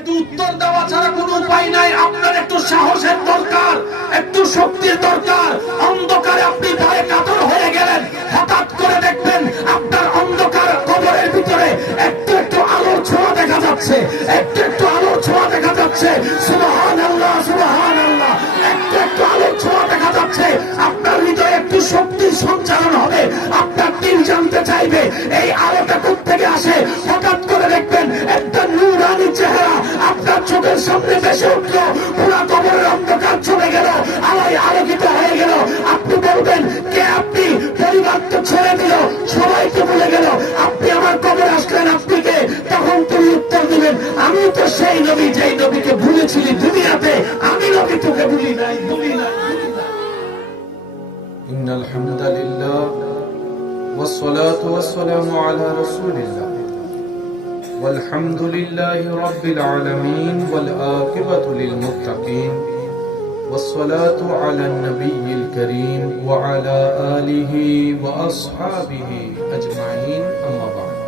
কিন্তু উত্তর দেওয়া ছাড়া কোনো উপায় নাই। আপনার একটু সাহসের দরকার, একটু শক্তির দরকার। অন্ধকারে আপনি ভয়ে কাতর হয়ে গেলেন, হঠাৎ করে দেখবেন আপনার অন্ধকার কবরের ভিতরে একটু একটু আলোর ছোঁয়া দেখা যাচ্ছে, একটু একটু আলোর ছোঁয়া দেখা যাচ্ছে। সুবহানাল্লাহ, সুবহানাল্লাহ। একটু একটু আলোর ছোঁয়া দেখা যাচ্ছে। আপনার হৃদয়ে একটু শক্তির সঞ্চালন হবে, আপনার দিল জানতে চাইবে এই আলোটা কোত্থেকে আসে। হঠাৎ করে দেখবেন একটা নূরানি চেহারা আপনার চোখের সামনে ভেসে উঠল, পুরা কবরের অন্ধকার চলে গেল, আলোয় আলোকিত হয়ে গেল। আপনি বলবেন, কে আপনি? পরিবারকে ছেড়ে দিল, সবাইকে ভুলে গেল, আপনি আমার কবরে আসলেন, আপনি কে? তখন তুমি উত্তর দিবেন, আমি তো সেই নবী যেই নবীকে ভুলেছিলি দুনিয়াতে। আমি নবী তোকে ভুলি নাই, ভুলি নাই, ভুলি নাই। ইন্নাল হামদালিল্লাহ والصلاة والسلام على رسول الله والحمد لله رب العالمين والعاقبة للمتقين والصلاة على النبي الكريم وعلى آله وأصحابه أجمعين أما بعد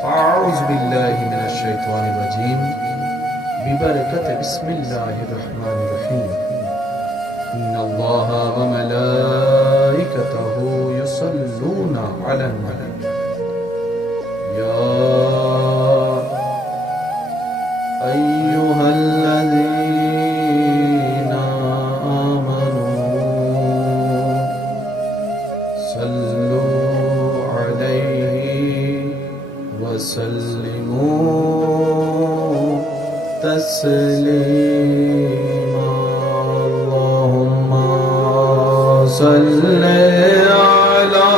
فأعوذ بالله من الشيطان الرجيم ببركة بسم الله الرحمن الرحيم إن الله وملائكته يصلون على النبي يا أيها الذين آمنوا صلوا عليه وسلموا تسليما اللهم صل على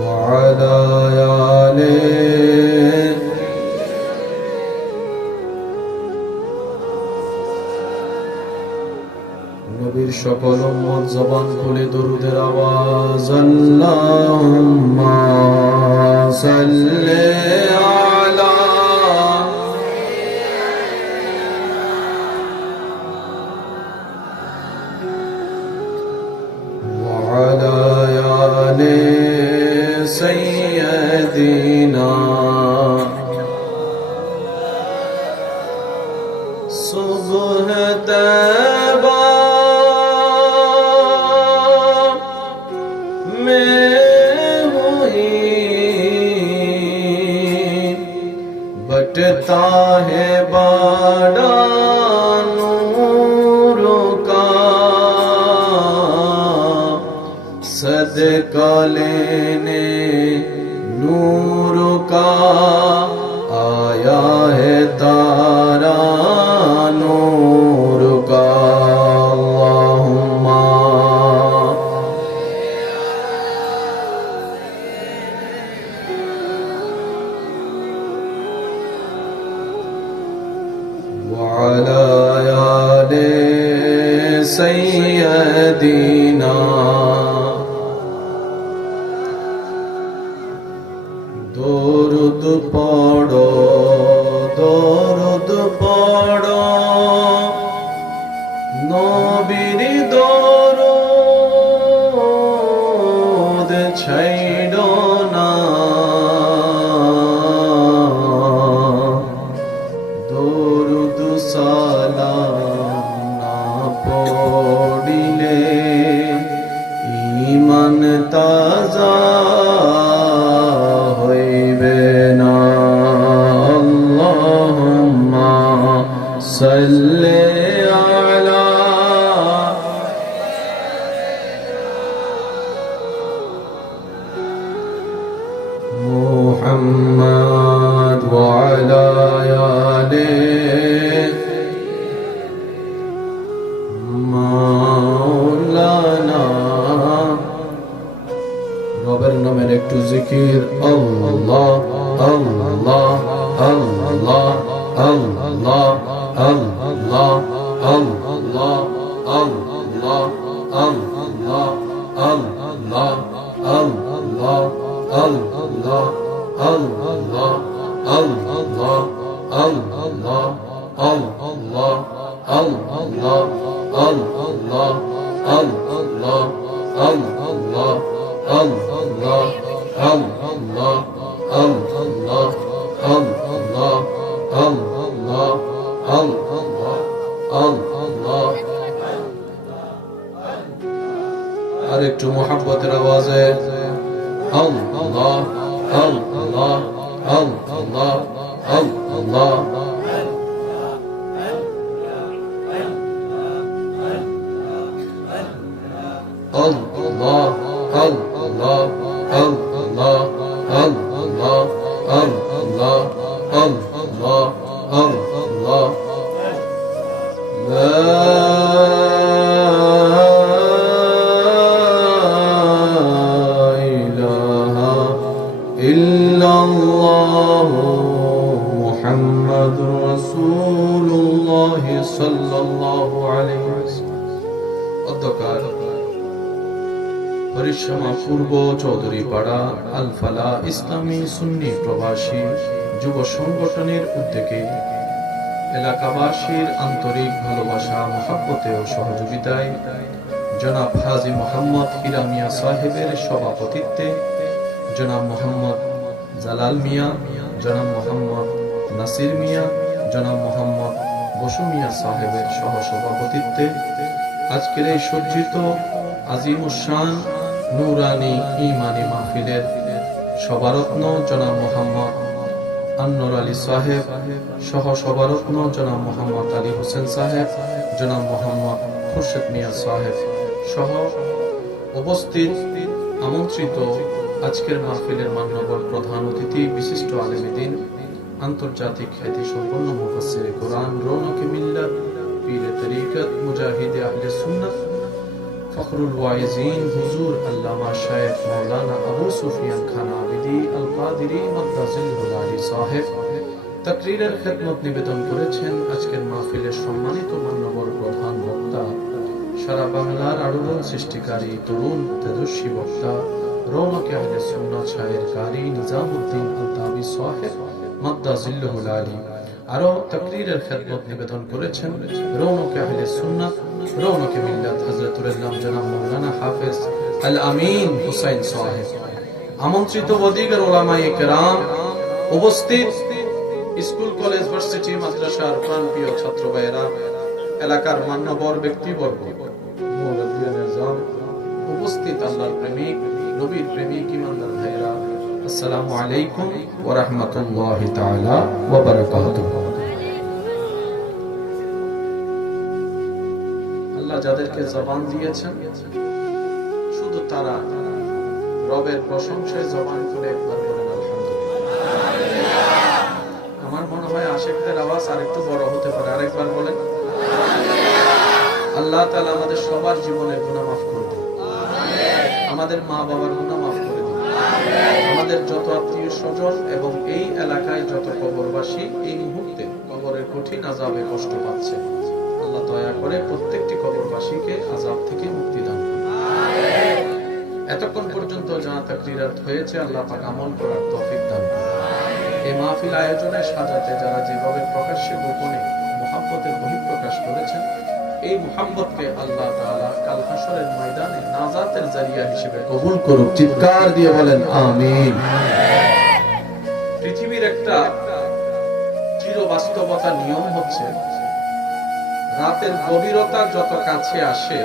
وعلى آله নবীর সকল উম্মত জবান খুলে দরুদের আওয়াজ আল্লাহুম্মা সাল্লি আলা ওয়া আলা আলি সাইয়্যিদিনা সুবহ তাবা बटता है बाड़ा नूर का सदका लेने नूर का आया है तारा नूर का अल्लाहुम्मा وعلى آل سيدنا দরুদ পড়ো দরুদ পড়ো নবীর দরুদ ছাইড়ো না দরুদ সালাম না পড়িলে ঈমান তাজা হইবে না আল্লাহুম্মা সাল্লি আলা মুহাম্মাদ ওয়া আলা আলিহি মাওলানা রবের নামের একটু জিকির আল্লাহ আল্লাহ আল্লাহ আল্লাহ আল্লাহ আল্লাহ আল্লাহ আল্লাহ আল্লাহ আল্লাহ আল্লাহ আল্লাহ আল্লাহ আল্লাহ আল্লাহ আল্লাহ আল্লাহ আল্লাহ Allah, Allah, Allah, Allah, Allah, Allah, Allah. আর একটু মোহাব্বতের আওয়াজে আল্লাহ, আল্লাহ, আল্লাহ, আল্লাহ। Allah, Allah, Allah, Allah, Allah, Allah, Allah. La ilaha illallah Muhammadur Rasulullah sallallahu alayhi wasallam. অধ্যকার পরিশ্রমা পূর্ব চৌধুরী পাড়া আল ফালা ইসলামী সুন্নি প্রবাসী যুব সংগঠনের উদ্যোগে এলাকাবাসীর আন্তরিক ভালোবাসা, মহাব্বতে ও সহযোগিতায় জনাব হাজী মোহাম্মদ হীরা মিয়া সাহেবের সভাপতিত্বে জনাব মোহাম্মদ জালাল মিয়া, জনাব মোহাম্মদ নাসির মিয়া, জনাব মোহাম্মদ বসু মিয়া সাহেবের সহসভাপতিত্বে আজকের এই সজ্জিত আজিমুশান নুরানি ইমানি মাহফিলের সভারত্ন জনাব মোহাম্মদ আনোয়ার আলী সাহেব, সহ সভারত্ন জনাব মোহাম্মদ আলী হোসেন সাহেব, জনাব মোহাম্মদ খুরশেদ মিয়া সাহেব সহ উপস্থিত আমন্ত্রিত আজকের মাহফিলের মান্যবর প্রধান অতিথি, বিশিষ্ট আলেমে দ্বীন, আন্তর্জাতিক খ্যাতি সম্পন্ন মুফাসসিরে কোরআন, রৌনকে মিল্লাত, পীরে তরিকত, মুজাহিদে আহলে সুন্নাত, ফখরুল ওয়াইজিন হুজুর আল্লামা শায়েখ মাওলানা আবু সুফিয়ান খান আবিদি আল কাদিরি মাদ্দাজিলহুল আলী সাহেব তাকরীরের খেদমত নিবেদন করেছেন। আজকের মাহফিলের সম্মানিত মান্যবর প্রধান বক্তা, সারা বাংলার আলোড়ন সৃষ্টিকারী তরুণ তেজস্বী বক্তা, রৌনকে আহলে সুন্নাত শায়ের কারি নিজামুদ্দিন আল-তাবি সাহেব মাদ্দাজিলহুল আলী। আরো তাকরীরের খেদমত নিবেদন করেছেন রৌনকে আহলে সুন্নাত, রৌনকে মিল্লাত হযরতুল ইসলাম জনাব মাওলানা হাফেজ আল আমিন হুসাইন সাহেব। আমন্ত্রিত অধিকার উলামায়ে কেরাম, উপস্থিত স্কুল, কলেজ, ভার্সিটি, মাদ্রাসার প্রাণপ্রিয় ছাত্র ভাইয়েরা, এলাকার মান্যবর ব্যক্তিবর্গ, উপস্থিত আল্লাহর প্রেমিক, নবীর প্রেমিক, ইমানদার ভাইয়েরা, আসসালামু আলাইকুম ওয়া রাহমাতুল্লাহি তাআলা ওয়া বারাকাতুহু। আল্লাহ যাদেরকে জবান দিয়েছেন শুধু তারা রবের প্রশংসায় জবান খুলে একবার বলেন আলহামদুলিল্লাহ। আমার মনে হয় আশিকদের আওয়াজ আরেকটু বড় হতে পারে, আরেকবার বলেন আল্লাহ তাআলা আমাদের সবার জীবনের গুনাহ মাফ করে দিন, আমাদের মা বাবার গুনাহ মাফ করে দিন, আমাদের যত আত্মীয় স্বজন এবং এই এলাকায় যত কবরবাসী এই মুহূর্তে কবরের কঠিন আযাবে কষ্ট পাচ্ছে, আল্লাহ দয়া করে প্রত্যেকটি কবরবাসীকে আযাব থেকে মুক্তি দান করুন। এতক্ষণ পর্যন্ত যা তাকরীরাত হয়েছে আল্লাহ পাক আমল করার তৌফিক দান করুন। এই মাহফিল আয়োজনে সাজাতে যারা যেভাবে প্রকাশ্যে গোপনে মুহাব্বতের বহিঃপ্রকাশ করেছেন, এই মুহাব্বতকে আল্লাহ তাআলা কাল হাশরের ময়দানে নাজাতের জারিয়া হিসেবে কবুল করুন। চিৎকার দিয়ে বলেন আমিন। পৃথিবীর একটা চিরবাস্তবতা নিয়ম হচ্ছে, রাতের গভীরতা যত কাছে আসে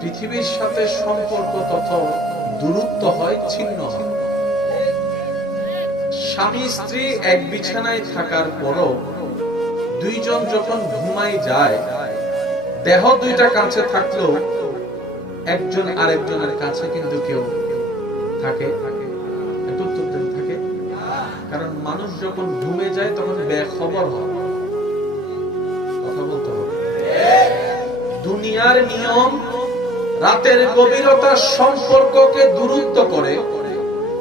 পৃথিবীর সাথে সম্পর্ক তত দূরত্ব হয়, ছিন্ন হয়। স্বামী স্ত্রী এক বিছানায় থাকার পরও দুইজন যখন ঘুমায় যায়, দেহ দুইটা কাছে থাকলেও একজন আরেকজনের কাছে কিন্তু কেউ থাকে, থাকে। কারণ মানুষ যখন ঘুমে যায় তখন বেখবর হয়। কথা বলতে হবে। দুনিয়ার নিয়ম রাতের গভীরতা সম্পর্ককে দূরত্ব করে,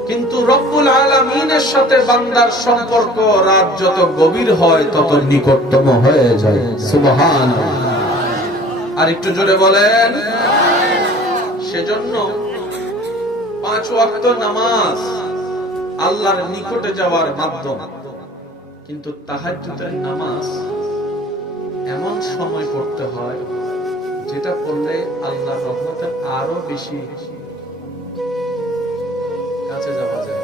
কিন্তু রব্বুল আলামিনের সাথে বান্দার সম্পর্ক রাত যত গভীর হয় তত নিকটতম হয়ে যায়। সুবহানাল্লাহ। আর একটু জোরে বলেন। সেজন্য 5 ওয়াক্ত নামাজ আল্লাহর নিকটে যাওয়ার মাধ্যম, কিন্তু তাহাজ্জুদের নামাজ এমন সময় পড়তে হয় যেটা করলে আল্লাহর রহমতের আরো বেশি কাছে যাওয়া যায়।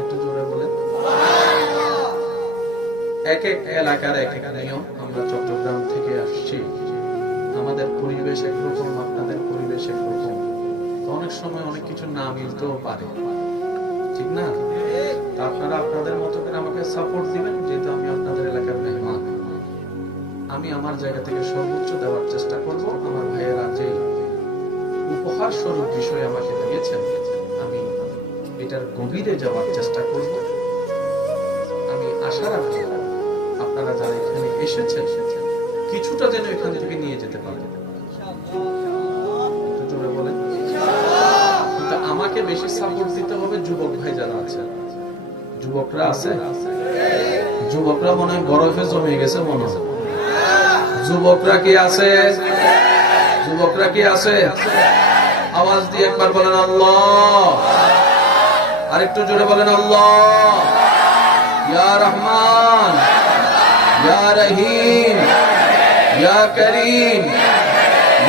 একটু জোরে বলেন। এক এক এলাকার এক এক নিয়ম। আমরা চট্টগ্রাম থেকে আসছি, আমাদের পরিবেশ একরকম, আপনাদের পরিবেশ একরকম, তো অনেক সময় অনেক কিছু না মিলতেও পারে, ঠিক না? আপনারা আপনাদের মতো করে আমাকে সাপোর্ট দিবেন, যেহেতু আমি আপনাদের এলাকার মেহমান। আমি আমার জায়গা থেকে সর্বোচ্চ দেওয়ার চেষ্টা করব। আমার ভাইয়েরা যে উপহার স্বরূপ বিষয় আমাকে দিয়েছেন, আমি এটার গভীরে যাওয়ার চেষ্টা করব। আমি আশা রাখি আপনারা যারা এখানে এসেছেন কিছুটা যেন এখান থেকে নিয়ে যেতে পারবেন। বলেন, কিন্তু আমাকে বেশি সাপোর্ট দিতে হবে যুবক ভাই যারা আছে। যুবকরা আছে? যুবকরা মনে হয় বরফে জমে গেছে মনে হয়। যুবকরা কি আছে? যুবকরা কি আছে? আওয়াজ দিয়ে একবার বলেন আল্লাহ। আরেকটু জোরে বলেন আল্লাহ। ইয়া রহমান, ইয়া রহিম, ইয়া করিম,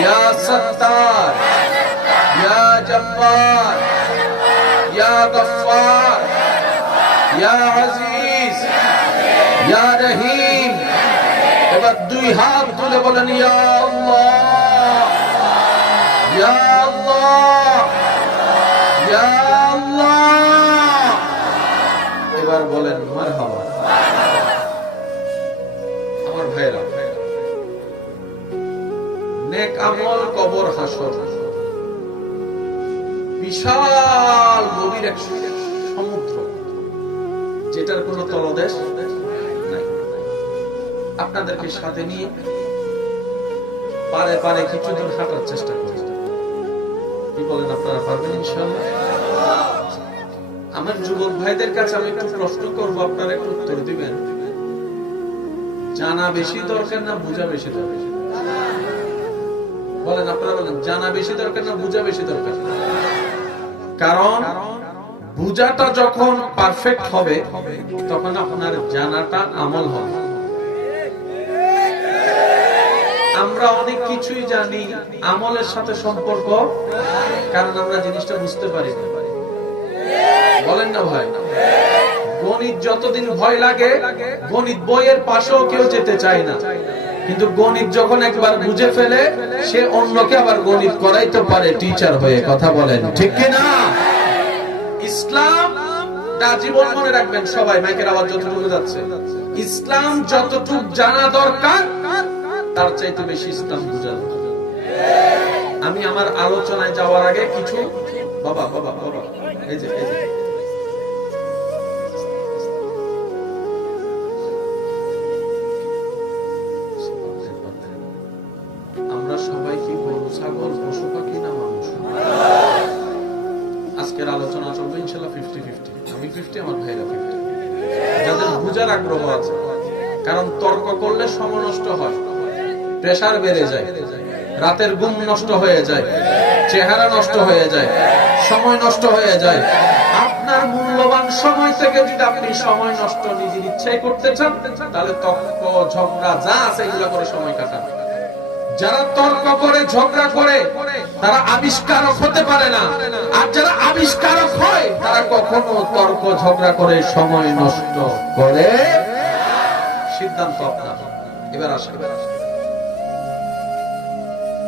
ইয়া সত্তার, ইয়া জব্বার, ইয়া গফফার, ইয়া আজিজ, ইয়া রহিম। এবার দুই হাত তুলে বলেন ইয়া আল্লাহ, ইয়া আল্লাহ, ইয়া আল্লাহ। এবার বলেন মারহাবা। আমার ভাইরা, নেক আমল কবর হাসর বিশাল গভীর এক সমুদ্র, যেটার কোনো তলদেশ নাই। আপনাদেরকে সাথে নিয়ে পারে পারে কিছু দূর হাঁটার চেষ্টা করি। কি বলেন, আপনারা পারবেন ইনশাআল্লাহ? আমার যুবক ভাইদের কাছে আমি একটু প্রশ্ন করবো, আপনারা একটু উত্তর দিবেন। জানা বেশি দরকার না বুঝা বেশি দরকার? বলেন, আপনারা বলেন, জানা বেশি দরকার না বুঝা বেশি দরকার? কারণ বুঝাটা যখন পারফেক্ট হবে তখন আপনার জানাটা আমল হবে। আমরা অনেক কিছুই জানি, আমলের সাথে সম্পর্ক, কারণ আমরা জিনিসটা বুঝতে পারি না। বলেন না ভাই? গণিত যতদিন ভয় লাগে, গণিত বইয়ের পাশেও কেউ যেতে চায় না, কিন্তু গণিত যখন একবার বুঝে ফেলে সে অন্যকে আবার গণিত করাইতে পারে টিচার হয়ে। কথা বলেন ঠিক কিনা? ইসলাম জীবন মনে রাখবেন সবাই, মাইকের আওয়াজ যতটুকু যাচ্ছে, ইসলাম যতটুকু জানা দরকার তার চাইতে বেশি ইসলাম বুঝা দরকার। আমি আমার আলোচনায় যাওয়ার আগে কিছু বাবা বাবা বাবা এই যে আমরা সবাই কি গরু ছাগল পশু পাখি না মানুষ? আজকের আলোচনা চলবে ইনশাআল্লাহ 50-50। আমি 50, আমার ভাইরা 50। যাদের বুঝার আগ্রহ আছে, কারণ তর্ক করলে সময় নষ্ট হয়, প্রেসার বেড়ে যায়, রাতের ঘুম নষ্ট হয়ে যায়, চেহারা নষ্ট হয়ে যায়, সময় নষ্ট হয়ে যায়। আপনার মূল্যবান সময় থেকে যদি আপনি সময় নষ্ট নিজের ইচ্ছায় করতে চান, তাহলে তর্ক ঝগড়া যা আছে এগুলো করে সময় কাটান। যারা তর্ক করে ঝগড়া করে তারা আবিষ্কারক হতে পারে না, আর যারা আবিষ্কারক হয় তারা কখনো তর্ক ঝগড়া করে সময় নষ্ট করে। সিদ্ধান্ত আপনার। এবার আসেন,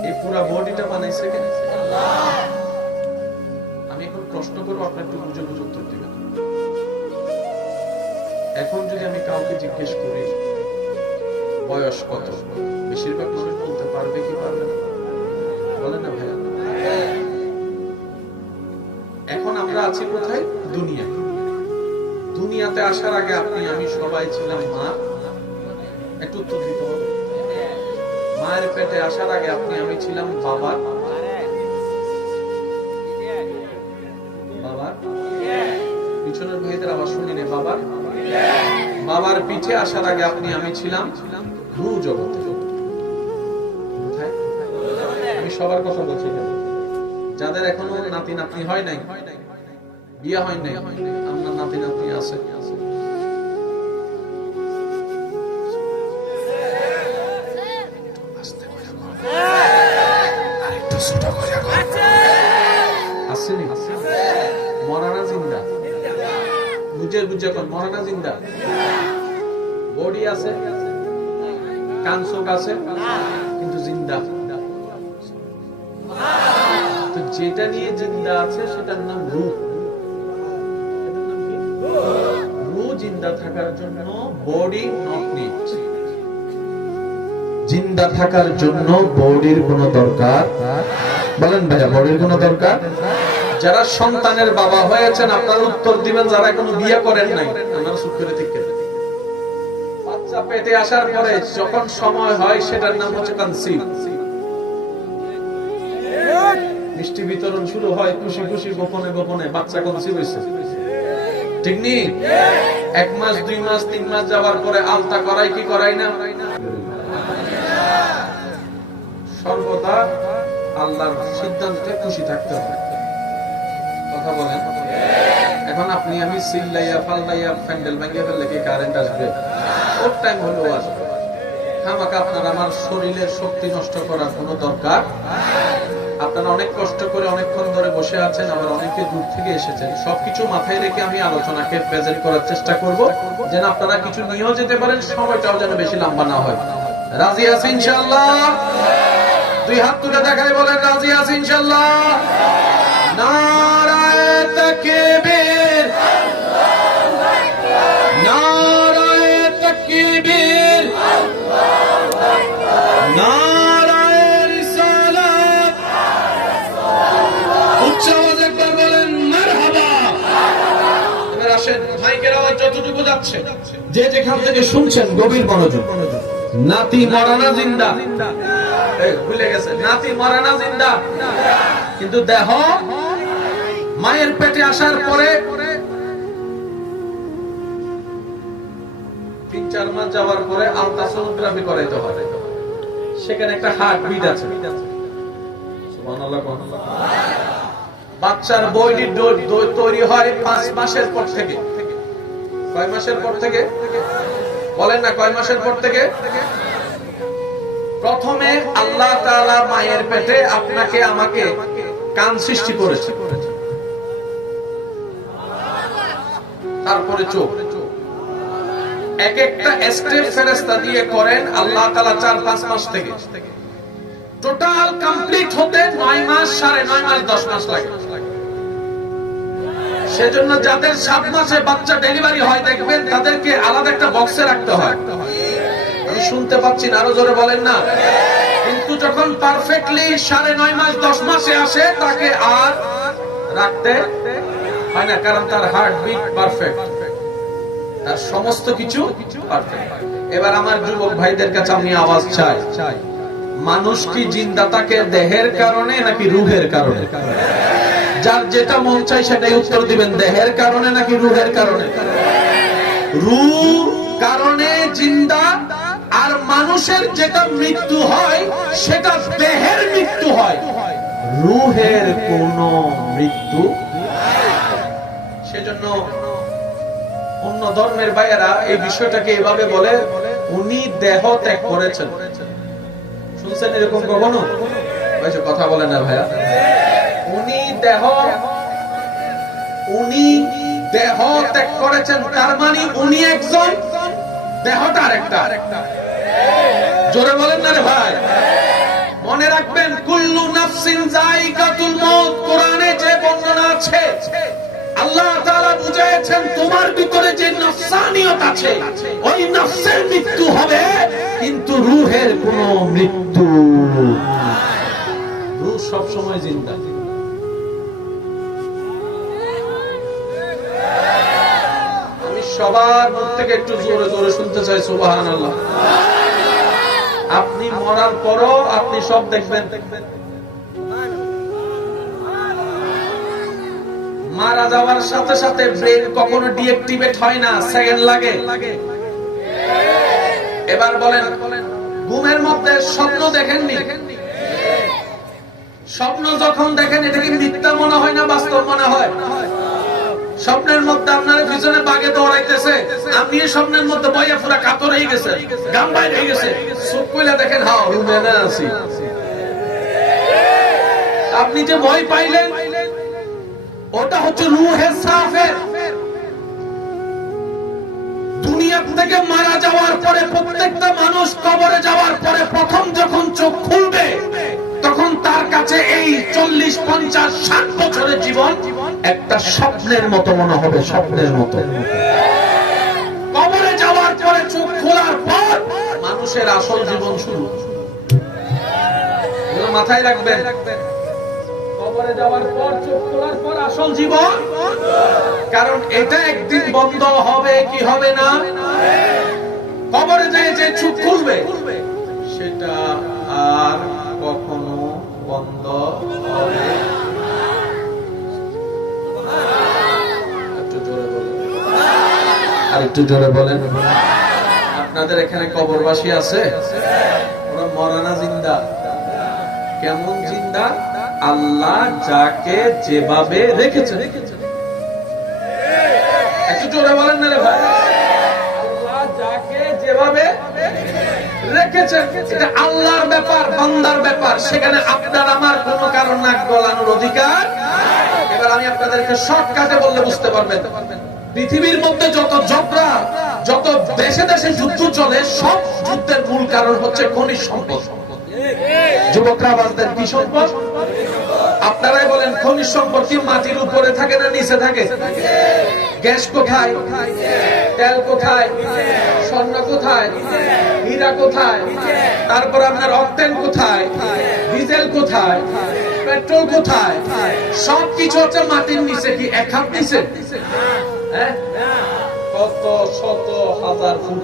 এই পুরা বডিটা বানাইছে কে? আল্লাহ। আমি এখন প্রশ্ন করবো, আপনার একটু বুঝে বুঝে উত্তর দিবেন। এখন যদি আমি কাউকে জিজ্ঞেস করি বয়স কত, বেশিরভাগ মানুষ বলতে পারবে কি পারবে না? বলেন না ভাইয়া? এখন আমরা আছি কোথায়? দুনিয়ায়। দুনিয়াতে আসার আগে আপনি আমি সবাই ছিলাম মা। একটু উত্তর দিতে হবে। মায়ের পেটে আসার আগে আপনি আমি ছিলাম বাবার। বাবার পিছনের ভাইদের আবার শুনিনি। বাবার বাবার পিঠে আসার আগে আপনি আমি ছিলাম রূহ জগতে। আমি সবার কথা বলছি, যাদের এখনো নাতি নাতনি হয় নাই, বিয়ে হয় নাই, আপনার নাতি নাতনি আছে, আস্তে করে বুঝে বুঝে কোন মরে না জিন্দা? বডি আছে, কান চোখ আছে, কিন্তু জিন্দা। তো যেটা নিয়ে জিন্দা আছে সেটার নাম রূহ। রূহ জিন্দা থাকার জন্য বডি নট নিড। জিন্দা থাকার জন্য বডির কোনো দরকার, বলেন ভাইয়া, বডির কোনো দরকার? যারা সন্তানের বাবা হয়েছেন আপনারা উত্তর দিবেন, যারা এখনো বিয়ে করেন নাই আপনারা চুপ করে থেকে। বাচ্চা পেটে আসার পরে যখন সময় হয় সেটার নাম হচ্ছে কনসিভ। মিষ্টি বিতরণ শুরু হয় খুশি খুশি, গোপনে গোপনে বাচ্চা কনসিভ হয়েছে, ঠিক নেই? 1 মাস 2 মাস 3 মাস যাওয়ার পরে আলতা করাই কি করাই না? সর্বদা আল্লাহর সিদ্ধান্তে খুশি থাকতে হবে। কথা বলেন। এখন আপনি আমি চিল্লাইয়া পাল্লাইয়া প্যান্ডেল ভাঙিয়ে ফেললে কি কারেন্ট আসবে? ওর টাইম হলেও আসবে। খামাকা আপনার আমার শরীরের শক্তি নষ্ট করার কোনো দরকার। আপনারা অনেক কষ্ট করে অনেকক্ষণ ধরে বসে আছেন, আবার অনেকে দূর থেকে এসেছেন। সবকিছু মাথায় রেখে আমি আলোচনাকে প্রেজেন্ট করার চেষ্টা করব, যেন আপনারা কিছু নিয়েও যেতে পারেন, সময়টাও যেন বেশি লম্বা না হয়। রাজি আছেন ইনশাআল্লাহ? 2 হাত তুলে দেখাই, বলেন রাজি আছেন ইনশাআল্লাহ? নারায়ে তাকবীর, নারায়ে তাকবীর, নারায়ে রিসালাত। উচ্চ আওয়াজে একবার বলেন মারহাবা। এবার আসেন, মাইকের আওয়াজ যতটুকু যাচ্ছে, যে যেখান থেকে শুনছেন গভীর মনোযোগ। নাতি মরানা জিন্দা, ভুলে গেছে, নাতি মরানা জিন্দা, কিন্তু দেহ মায়ের পেটে আসার পরে 3-4 মাস যাওয়ার পরে আলট্রাসোনোগ্রাফি করাইতে হবে। সেখানে একটা হার্ট বিট আছে। সুবহানাল্লাহ। বাচ্চার বডি তৈরি হয় 5 মাসের পর থেকে। কয় মাসের পর থেকে? বলেন না, কয় মাসের পর থেকে? প্রথমে আল্লাহ তাআলা মায়ের পেটে আপনাকে আমাকে কান সৃষ্টি করেছে, তারপরে চোখ। এক একটা স্টেপ ফেরেশতা দিয়ে করেন আল্লাহ তাআলা 4-5 মাস থেকে। টোটাল কমপ্লিট হতে 9 মাস, 9.5 মাস, 10 মাস লাগে। সেজন্য যাদের 7 মাসে বাচ্চা ডেলিভারি হয় দেখবেন তাদেরকে আলাদা একটা বক্সে রাখতে হয়। আমি শুনতে পাচ্ছি না, আরো জোরে বলেন না। কিন্তু যখন পারফেক্টলি 9.5 মাস 10 মাসে আসে তাকে আর রাখতে হয় না, কারণ তার হার্ট বিট পারফেক্ট, তার সমস্ত কিছু পারফেক্ট। এবার আমার যুবক ভাইদের কাছে আমি আওয়াজ চাই, মানুষ কি জিন্দা থাকে দেহের কারণে নাকি রূহের কারণে? যার যেটা মন চাই সেটাই উত্তর দিবেন। দেহের কারণে নাকি রূহের কারণে? রূহ কারণে জিন্দা, আর মানুষের যেটা মৃত্যু হয় সেটা দেহের মৃত্যু হয়, রূহের কোনো মৃত্যু। সেজন্য অন্য ধর্মের ভাইয়েরা এই বিষয়টাকে এভাবে বলে, উনি দেহ ত্যাগ করেছেন। শুনছেন এরকম কখনো? কথা বলে না ভাইয়া। উনি দেহ ত্যাগ করেছেন, তার মানে উনি একজন, দেহটা আরেকটা। জোরে বলেন না রে ভাই। মনে রাখবেন, কুল্লু নাফসিন যায়িকাতুল মউত, কোরআনে যে বর্ণনা আছে, আল্লাহ তাআলা বুঝাইছেন তোমার ভিতরে যে নফসানিয়ত আছে ওই নফসের মৃত্যু হবে, কিন্তু রূহের কোনো মৃত্যু। রূহ সব সময় জিন্দা। আমি সবার মুখ থেকে একটু জোরে জোরে শুনতে চাই সুবহানাল্লাহ। আপনি মরার পরও আপনি সব দেখবেন। মারা যাওয়ার সাথে সাথে ব্রেন কখনো ডিঅ্যাক্টিভেট হয় না, সেকেন্ড লাগে। এবার বলেন, ঘুমের মধ্যে স্বপ্ন দেখেননি? স্বপ্ন যখন দেখেন এটা কি মিথ্যা মনে হয় না বাস্তব মনে হয়? স্বপ্নের মধ্যে আপনার পিছনে বাঘে দৌড়াইতেছে, আপনি স্বপ্নের মধ্যে বইয়া পুরা কাতর হয়ে গেছে, গাম বাইর হয়ে গেছে, চোখ কইলা দেখেন হাও রুমে না আছি। আপনি যে ভয় পাইলেন ওটা হচ্ছে রূহে সাফের। দুনিয়া থেকে মারা যাওয়ার পরে প্রত্যেকটা মানুষ কবরে যাওয়ার পরে প্রথম যখন চোখ খুলবে তখন তার কাছে এই 40-50-60 বছরের জীবন একটা স্বপ্নের মতো মনে হবে, স্বপ্নের মতো। কবরে যাওয়ার পরে চোখ খোলার পর মানুষের আসল জীবন শুরু। মাথায় রাখবেন, কবরে যাওয়ার পর চোখ খোলার পর আসল জীবন, কারণ এটা একদিন বন্ধ হবে কি হবে না। কবরে যে চোখ খুলবে সেটা আর কখনো বন্ধ হবে। একটু জোরে বলেন, আর একটু জোরে বলেন। আপনাদের এখানে কবরবাসী আছে? ওরা মরা না জিন্দা? কেমন জিন্দা? আল্লাহ যাকে যেভাবে রেখেছেন। একটু জোরে বলেন না রে ভাই। আল্লাহ যাকে যেভাবে রেখেছেন এটা আল্লাহর ব্যাপার, বান্দার ব্যাপার। সেখানে আপনার আমার কোন কারণ নাক গলানোর অধিকার। এবার আমি আপনাদেরকে শর্টকাটে বললে বুঝতে পারবেন। পৃথিবীর মধ্যে যত ঝগড়া, যত দেশে দেশে যুদ্ধ চলে, সব যুদ্ধের মূল কারণ হচ্ছে খনিজ সম্পদ। যুবকরা বাঁচতেন কি সম্পদ? আপনারাই বলেন, খনিজ সম্পদ কি মাটির উপরে থাকে না নিচে থাকে? গ্যাস কোথায়? তেল কোথায়? স্বর্ণ কোথায়? হীরা কোথায়? তারপর আপনার অক্টেন কোথায়? ডিজেল কোথায়? পেট্রোল কোথায়? সবকিছু হচ্ছে মাটির নিচে। কি এক হাত নিচে? কত শত হাজার ফুট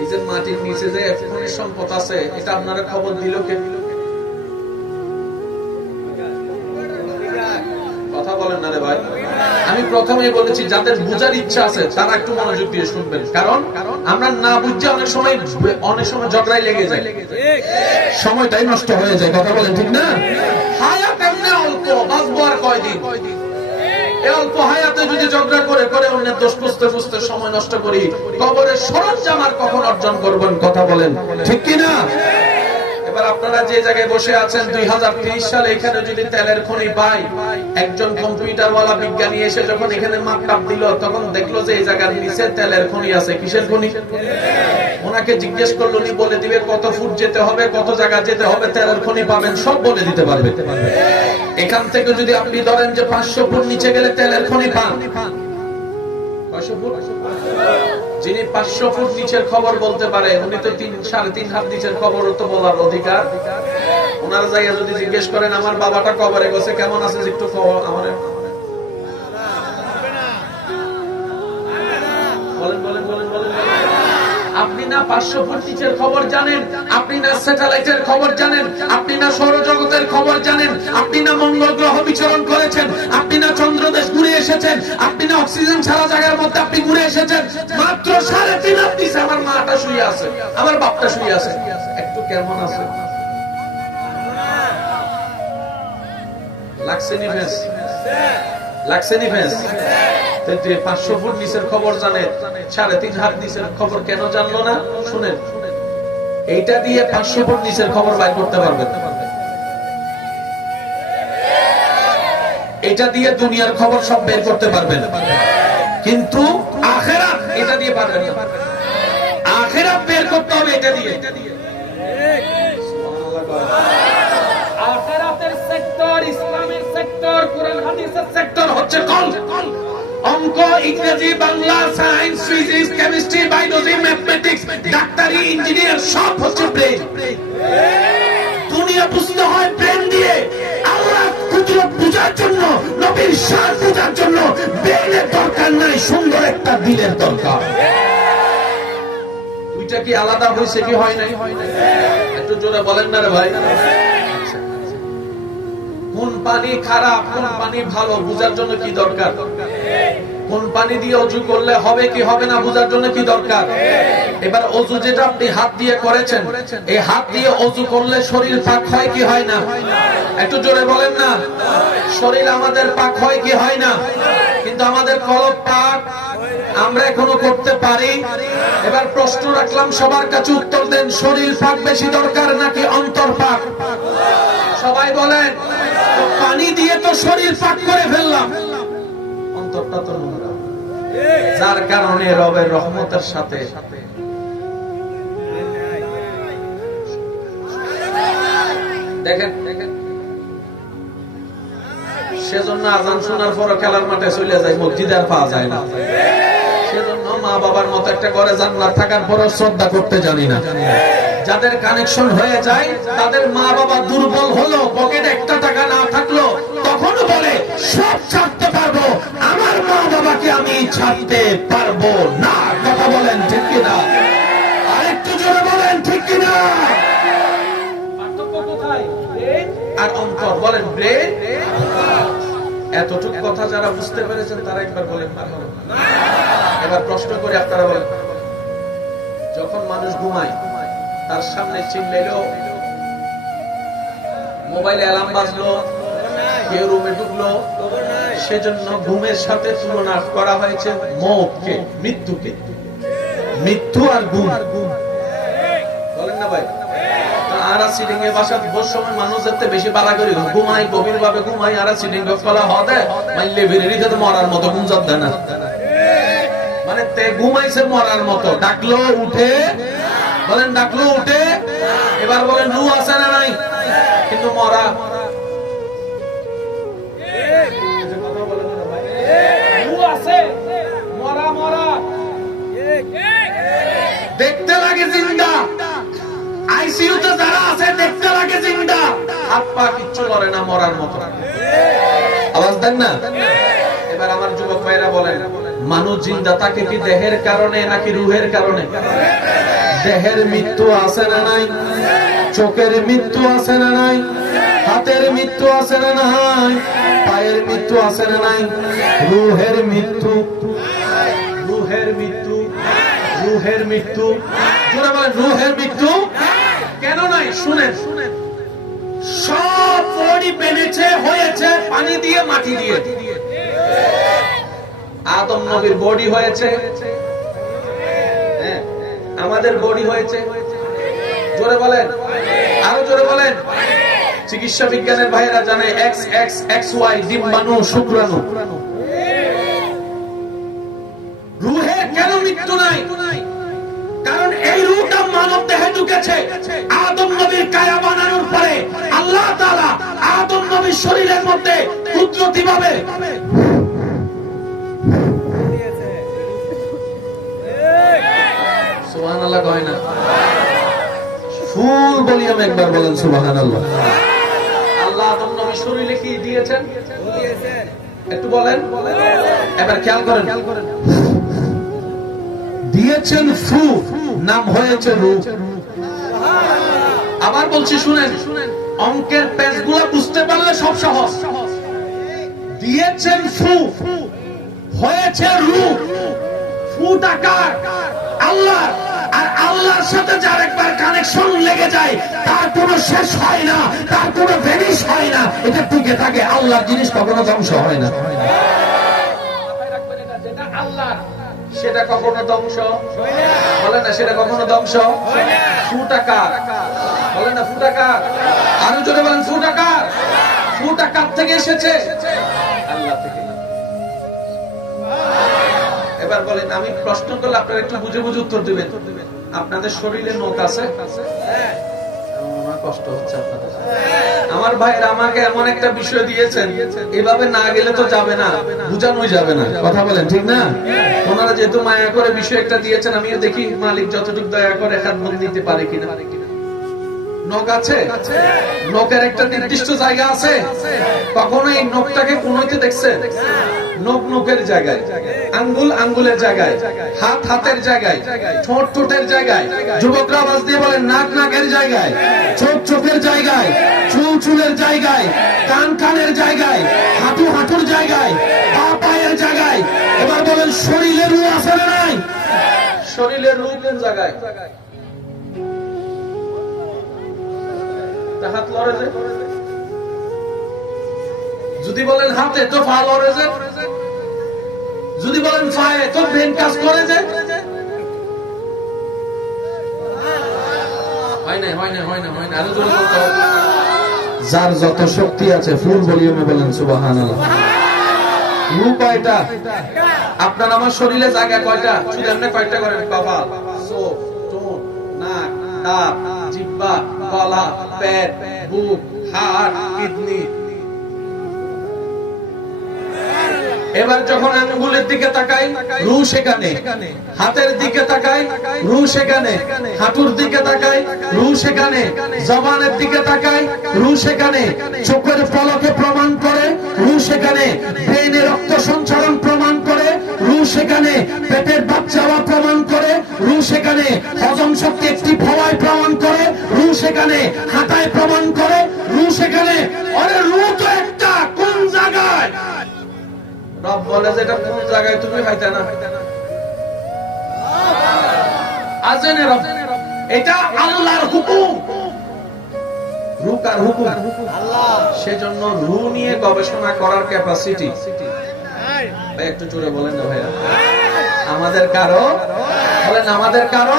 এই যে মাটির নিচে যে খনিজ সম্পদ আছে, এটা আপনারা খবর দিল কে? কথা বলেন না রে ভাই। আমি প্রথমেই বলেছি, যাদের বুঝার ইচ্ছা আছে তারা একটু মনোযোগ দিয়ে শুনবেন, কারণ আমরা না বুঝে অনেক সময় ঝগড়ায় লেগে যায়, সময়টাই নষ্ট হয়ে যায়। কথা বলেন ঠিক না? হায়াত এমনি অল্প, বাঁচবো আর কয়দিন। এই অল্প হায়াতে যদি ঝগড়া করে করে অন্যের দোষ খুঁজতে খুঁজতে সময় নষ্ট করি, কবরের সরঞ্জাম আর কখন অর্জন করবেন? কথা বলেন ঠিক কিনা? এবার আপনারা যে জায়গায় বসে আছেন, 2030 সালে এখানে যদি তেলের খনি পাই, একজন কম্পিউটারওয়ালা বিজ্ঞানী এসে যখন এখানে মাপটাপ দিল, তখন দেখলো যে এই জায়গার নিচে তেলের খনি আছে। কিসের খনি? ওনাকে জিজ্ঞেস করলো, উনি বলে দিবে কত ফুট যেতে হবে, কত জায়গা যেতে হবে, তেলের খনি পাবেন, সব বলে দিতে পারবে। এখান থেকে যদি আপনি ধরেন যে 500 ফুট নিচে গেলে তেলের খনি পান, 500 ফুট, যিনি 500 ফুট নিচের খবর বলতে পারে, উনি তো 3-3.5 হাত নিচের খবর তো বলার অধিকার। ওনার জায়গা যদি জিজ্ঞেস করেন, আমার বাবাটা কবরে গেছে, কেমন আছে একটু খবর আমার বলেন বলেন বলেন বলেন। আপনি না 500 ফুট নিচের খবর জানেন, আপনি না স্যাটেলাইটের খবর জানেন, আপনি না সৌরজগতের খবর জানেন, আপনি না মঙ্গল গ্রহ বিচরণ করেছেন, আপনি না চন্দ্রদেশ ঘুরে এসেছেন, আপনি না অক্সিজেন ছাড়া জায়গার মধ্যে আপনি ঘুরে এসেছেন। মাত্র 3.5 হাত নিচে আমার মাটা শুয়ে আছে, আমার বাপটা শুয়ে আছে। একটু কেমন আছে লাগছে নি ফেস? লাগছে নি ফেস? 500 ফুট নিচের খবর জানে, 3.5 হাত নিচের খবর কেন জানলো না? শুনেন, এইটা দিয়ে 500 ফুট নিচের খবর বাইর করতে পারবেন, এটা দিয়ে দুনিয়ার খবর সব বের করতে পারবেন, কিন্তু আখিরাত এটা দিয়ে পারবেন না। আখিরাত বের করতে হবে এটা দিয়ে। আখিরাতের সেক্টর, ইসলামের সেক্টর, কোরআন হাদিসের সেক্টর হচ্ছে কল। অঙ্ক, ইংরেজি, Bangla, science, physics, chemistry, biology, mathematics, ডাক্তারি, ইঞ্জিনিয়ার সব হচ্ছে ব্রেন। দুনিয়া বুঝতে হয় ব্রেন দিয়ে। আল্লাহ কুদরত বুঝার জন্য, নবীর শান বুঝার জন্য ব্রেনের দরকার নাই, সুন্দর একটা দিলের দরকার। দুইটা কি আলাদা হয়েছে কি হয় নাই? একটু জোরে বলেন না রে ভাই। কোন পানি খারাপ, কোন পানি ভালো বুঝার জন্য কি দরকার? কোন পানি দিয়ে অজু করলে হবে কি হবে না বুঝার জন্য কি দরকার? এবার অজু যেটা আপনি হাত দিয়ে করেছেন, এই হাত দিয়ে অজু করলে শরীর পাক হয় কি হয় না? একটু জোরে বলেন না। শরীর আমাদের পাক হয় কি হয় না? কিন্তু আমাদের কলব পাক আমরা এখনো করতে পারি। এবার প্রশ্ন রাখলাম সবার কাছে, উত্তর দেন, শরীর পাক বেশি দরকার নাকি অন্তর পাক? সবাই বলেন। পানি দিয়ে তো শরীর পাক করে ফেললাম, অন্তরটা তো নোংরা। যার কারণে রবের রহমতের সাথে দেখেন সেজন্য আজান শোনার পর খেলার মাঠে চলে যায়, মসজিদে আর পাওয়া যায় না। সেজন্য মা বাবার মতো একটা ঘরে জান্নাত থাকার পরও শ্রদ্ধা করতে জানি না। যাদের কানেকশন হয়ে যায় তাদের মা বাবা দুর্বল হলো, পকেটে একটা টাকা না থাকলো তখনও বলে সব ছাড়তে পারবো, আমার মা বাবাকে আমি ছাড়তে পারবো না। কথা বলেন ঠিক কিনা? আরেকটু জোরে বলেন ঠিক কিনা? পার্থক্য কোথায়? আর অন্তর। বলেন ব্রেন। এতটুকু কথা যারা বুঝতে পেরেছেন তারা একবার বলেন মারহাবা। এবার প্রশ্ন করে আপনারা বলেন, যখন মানুষ ঘুমায় তার সামনে চিল্লাইলো, মোবাইলে অ্যালার্ম বাজলো, কেউ রুমে ঢুকলো, সেজন্য ঘুমের সাথে তুলনা করা হয়েছে মৌতকে, মৃত্যুকে। মৃত্যু আর ঘুম, বলেন না ভাই? আর সিটিং এ বাসা বসে সময় মানুষ যেতে বেশি বাড়া করি ঘুমাই, গভীর ভাবে ঘুমাই, আর সিটিং করা হবে মাইলে বেরিয়ে দিতে মরার মতো ঘুম যাবে না। মানে তে ঘুমাইছে মরার মতো, ডাকলো উঠে, বলেন ডাকলো উঠে। এবার বলেন রু আছে না নাই? কিন্তু মরা। দেখতে লাগে জিন্দা, আইসিইউতে যারা আছে দেখতে লাগে জিন্দা, হাত পা কিচ্ছু করে না, মরার মতো। আওয়াজ দেন না? এবার আমার যুবক ভাইরা বলেন, মানুষ জিন্দা থাকে কি দেহের কারণে নাকি রুহের কারণে? দেহের মৃত্যু আছে না নাই? চোখের মৃত্যু আছে না নাই? হাতের মৃত্যু আছে না নাই? পায়ের মৃত্যু আছে না নাই? রুহের মৃত্যু, রুহের মৃত্যু, রুহের মৃত্যু। যারা বলেন রুহের মৃত্যু কেন নাই? শুনেন, সব বডি বেনেছে হয়েছে পানি দিয়ে, মাটি দিয়ে। আদম নবীর বডি হয়েছে, আমাদের বডি হয়েছে। জোরে বলেন, আরো জোরে বলেন। চিকিৎসা বিজ্ঞানের ভাইয়েরা জানে এক্স এক্স এক্স ওয়াই, ডিম্বাণু, শুক্রাণু। রুহের কেন মৃত্যু নাই? কারণ এই রূহটা মানব দেহে ঢুকেছে। আদম নবীর কায়া বানানোর পরে আল্লাহ তাআলা আদম নবীর শরীরের মধ্যে কুদরতি ভাবে সুবহানাল্লাহ কয় না? ফুল ভলিউম একবার বলেন সুবহানাল্লাহ। আল্লাহ আদম নবীর শরীরে কি দিয়েছেন? একটু বলেন। এবার খেয়াল করেন, দিয়েছেন ফু, নাম হয়েছে রূহ। আবার বলছি শুনেন, অঙ্কের পেজগুলো বুঝতে পারলে সব সহজ। দিয়েছেন ফু, হয়েছে রূহ। ফুটা কার? আল্লাহ। আর আল্লাহর সাথে যার একবার কানেকশন লেগে যায় তার কোনো শেষ হয় না, তার কোনো ভ্যানিশ হয় না, এটা টিকে থাকে। আল্লাহর জিনিস কখনো ধ্বংস হয় না। যেটা আল্লাহ সেটা কখনো ধ্বংস বলে না, সেটা কখনো ধ্বংস। ফুটাকা বলে না, ফুটাকা। আরো জোরে বলেন ফুটাকা। ফুটাকা থেকে এসেছে? আল্লাহ থেকে। এবার বলেন, আমি প্রশ্ন করলে আপনারা একটু বুঝে বুঝে উত্তর দিবেন। আপনাদের শরীরে নখ আছে? আমার কষ্ট হচ্ছে আপনাদের। আমার ভাইরা আমাকে এমন একটা বিষয় দিয়েছেন, এভাবে না গেলে তো যাবে না, বুঝানোই যাবে না। কথা বলেন ঠিক না? ওনারা যেহেতু মায়া করে বিষয় একটা দিয়েছেন, আমিও দেখি মালিক যতটুকু দয়া করে খাদমত দিতে পারে কিনা। নখ আছে? নখের একটা নির্দিষ্ট জায়গা আছে? কখনো এই নখটাকে কোনোতে দেখছে? নখ নখের জায়গায়, আঙ্গুল আঙ্গুলের জায়গায়, হাত হাতের জায়গায়, ঠোঁট ঠোঁটের জায়গায়। যুবকরা আওয়াজ দিয়ে বলেন নাক নাকের জায়গায়, চোখ চোখের জায়গায়, চুল চুলের জায়গায়, কান কানের জায়গায়, হাঁটু হাঁটুর জায়গায়, পা পায়ের জায়গায়। এবার বলেন শরীরের রূহ আছে না নাই? শরীরের রূহ কোন জায়গায়? হাত লড়ে যায়। যদি বলেন হাতে তো পা লড়ে যায়, যদি বলেন পায়ে তো ব্রেন কাজ করে যায়। হয় না, হয় না, হয় না, হয় না। আরো জোরে বলতে হবে। যার যত শক্তি আছে ফুল ভলিউমে বলেন সুবহানাল্লাহ। রূহ কয়টা? আপনার আমার শরীরে জায়গা কয়টা? শুধু এমনি কয়টা করেন? কপাল, চোখ, ঠোঁট, নাক, দাঁত, জিহ্বা, গলা, পেট, বুক, হাড়, কিডনি। এবার যখন আঙ্গুলের দিকে তাকাই, রূহ সেখানে। হাতের দিকে তাকাই, রূহ সেখানে। হাঁটুর দিকে তাকাই, রূহ সেখানে। জবানের দিকে তাকাই, রূহ সেখানে। চোখের পলকে প্রমাণ করে, রূহ সেখানে। ব্রেনে রক্ত সঞ্চালন প্রমাণ করে, রূহ সেখানে। পেটের বাত যাওয়া প্রমাণ করে, রূহ সেখানে। হজম শক্তি একটি হওয়ায় প্রমাণ করে, রূহ সেখানে। হাঁটায় প্রমাণ করে, রূহ সেখানে। আরে রূহ তো একটা, কোন জায়গায়? রব বলে যে এটা কোন জায়গায় তুমি খাইতে না। আজেনে রব, এটা আল্লাহর হুকুম। রূহ কার হুকুম? আল্লাহ। সেজন্য রূহ নিয়ে গবেষণা করার ক্যাপাসিটি ভাই একটু জোরে বলেন না ভাইয়া। আমাদের কারো বলেন, আমাদের কারো।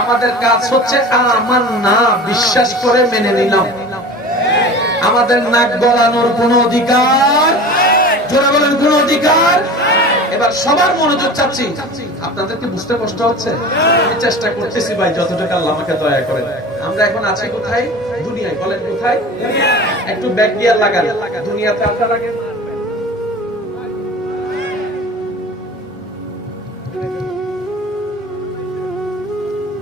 আমাদের কাজ হচ্ছে আমার না বিশ্বাস করে মেনে নিলাম। আমাদের নাক গলানোর কোনো অধিকার, জোরে বলেন, কোন অধিকার। এবার সবার মনোযোগ চাচ্ছি। আপনাদের কি বুঝতে কষ্ট হচ্ছে? আমি চেষ্টা করতেছি ভাই, যতটুকু আল্লাহ আমাকে দয়া করে। আমরা এখন আছি কোথায়? দুনিয়ায়। বলেন কোথায়? একটু ব্যাক গিয়ার লাগান। দুনিয়াতে আসার আগে,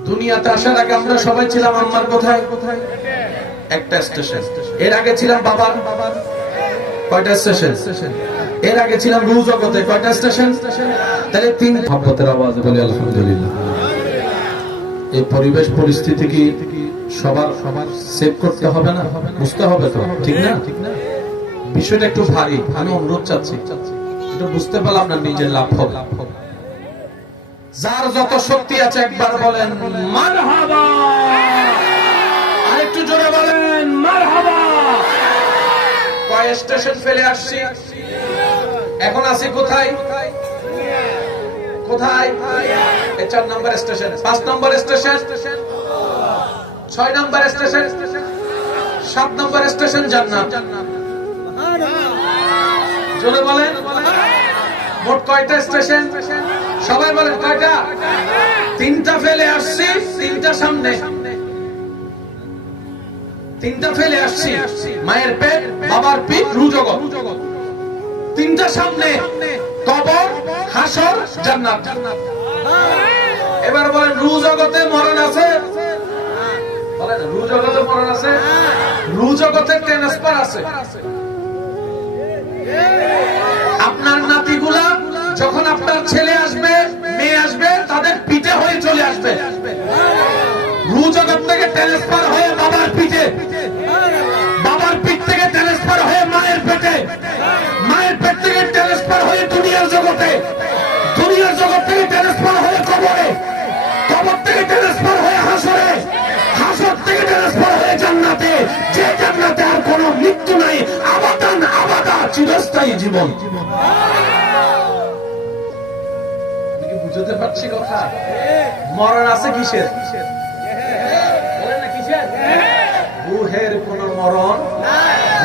দুনিয়াতে আসার আগে আমরা সবাই ছিলাম আম্মার কোথায়? একটা স্টেশন। এর আগে ছিলাম বাবার কয়টা স্টেশন? এর আগে ছিলাম রূহ জগতে কয়টা স্টেশন? তাহলে 3। মহব্বতের আওয়াজ বলি আলহামদুলিল্লাহ। এই পরিবেশ পরিস্থিতি কি সবার সেভ করতে হবে না? বুঝতে হবে তো, ঠিক না? বিষয়টা একটু ভারী। আমি অনুরোধ চাচ্ছি, একটু বুঝতে পারলে আপনার নিজের লাভ হবে। যার যত শক্তি আছে একবার বলেন মারহাবা। আরেকটু জোরে বলেন মারহাবা। কয় স্টেশন ফেলে আসছি, এখন আছি কোথায়? কোথায়? 4 নম্বর স্টেশন, 5 নম্বর স্টেশন, 6 নম্বর স্টেশন, 7 নম্বর স্টেশন জান্নাত। জোরে বলেন মোট কয়টা স্টেশন? সবাই বলেন কয়টা? 3টা ফেলে আসছি, 3টা সামনে। 3টা ফেলে আসছি, মায়ের পেট, বাবার পিঠ, রূহ জগৎ। 3টা সামনে, কবর, হাসর, জান্নাত। এবার বলেন রূহ জগতে মরণ আছে? বলেন রূহ জগতে মরণ আছে? রূহ জগতে ট্রান্সফার আছে। আপনার নাতিগুলা যখন আপনার ছেলে আসবে, মেয়ে আসবে, তাদের পিঠে হয়ে চলে আসবে। রূহ জগৎ থেকে ট্রান্সফার হয়ে বাবার পিঠে, বাবার পিঠ থেকে ট্রান্সফার হয়ে মায়ের পেটে, মায়ের পেট থেকে ট্রান্সফার হয়ে দুনিয়ার জগতে, দুনিয়ার জগৎ থেকে ট্রান্সফার হয়ে কবরে, কবর থেকে ট্রান্সফার হয়ে হাসরে, হাসর থেকে ট্রান্সফার হয়ে জান্নাতে, যে জান্নাতে আর কোনো মৃত্যু নাই, আবাদান আবাদা, চিরস্থায়ী জীবন। বুঝতে পারছি কথা? মরণ আছে কিসের? বলেন না কিসের? রূহের কোন মরণ?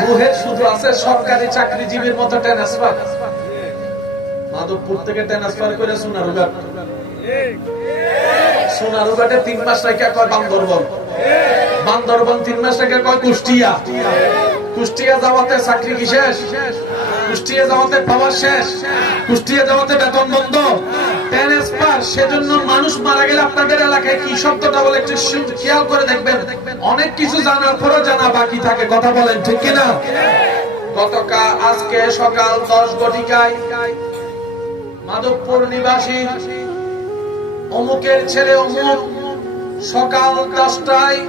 রূহের শুধু আছে সরকারি চাকরিজীবীর মতো ট্রান্সফার। মাধবপুর থেকে ট্রান্সফার করে সোনারুঘাট, সোনারুঘাটে 3 মাস রেখে কয় বান্দরবন, বান্দরবন 3 মাস রেখে কয় কুষ্টিয়া, কুষ্টিয়া যাওয়াতে চাকরি কি শেষ? কুষ্টিয়া যাওয়াতে পাওয়ার শেষ, কুষ্টিয়া যাওয়াতে বেতন বন্ধ, ট্রান্সফার। সেজন্য মানুষ মারা গেলে আপনাদের এলাকায় কি শব্দটা বলে একটু খেয়াল করে দেখবেন। অনেক কিছু জানার পরও জানা বাকি থাকে। কথা বলেন ঠিক কিনা? গতকাল আজকে সকাল 10 ঘটিকায় মাধবপুর নিবাসী অমুকের ছেলে অমুক সকাল 10টায়,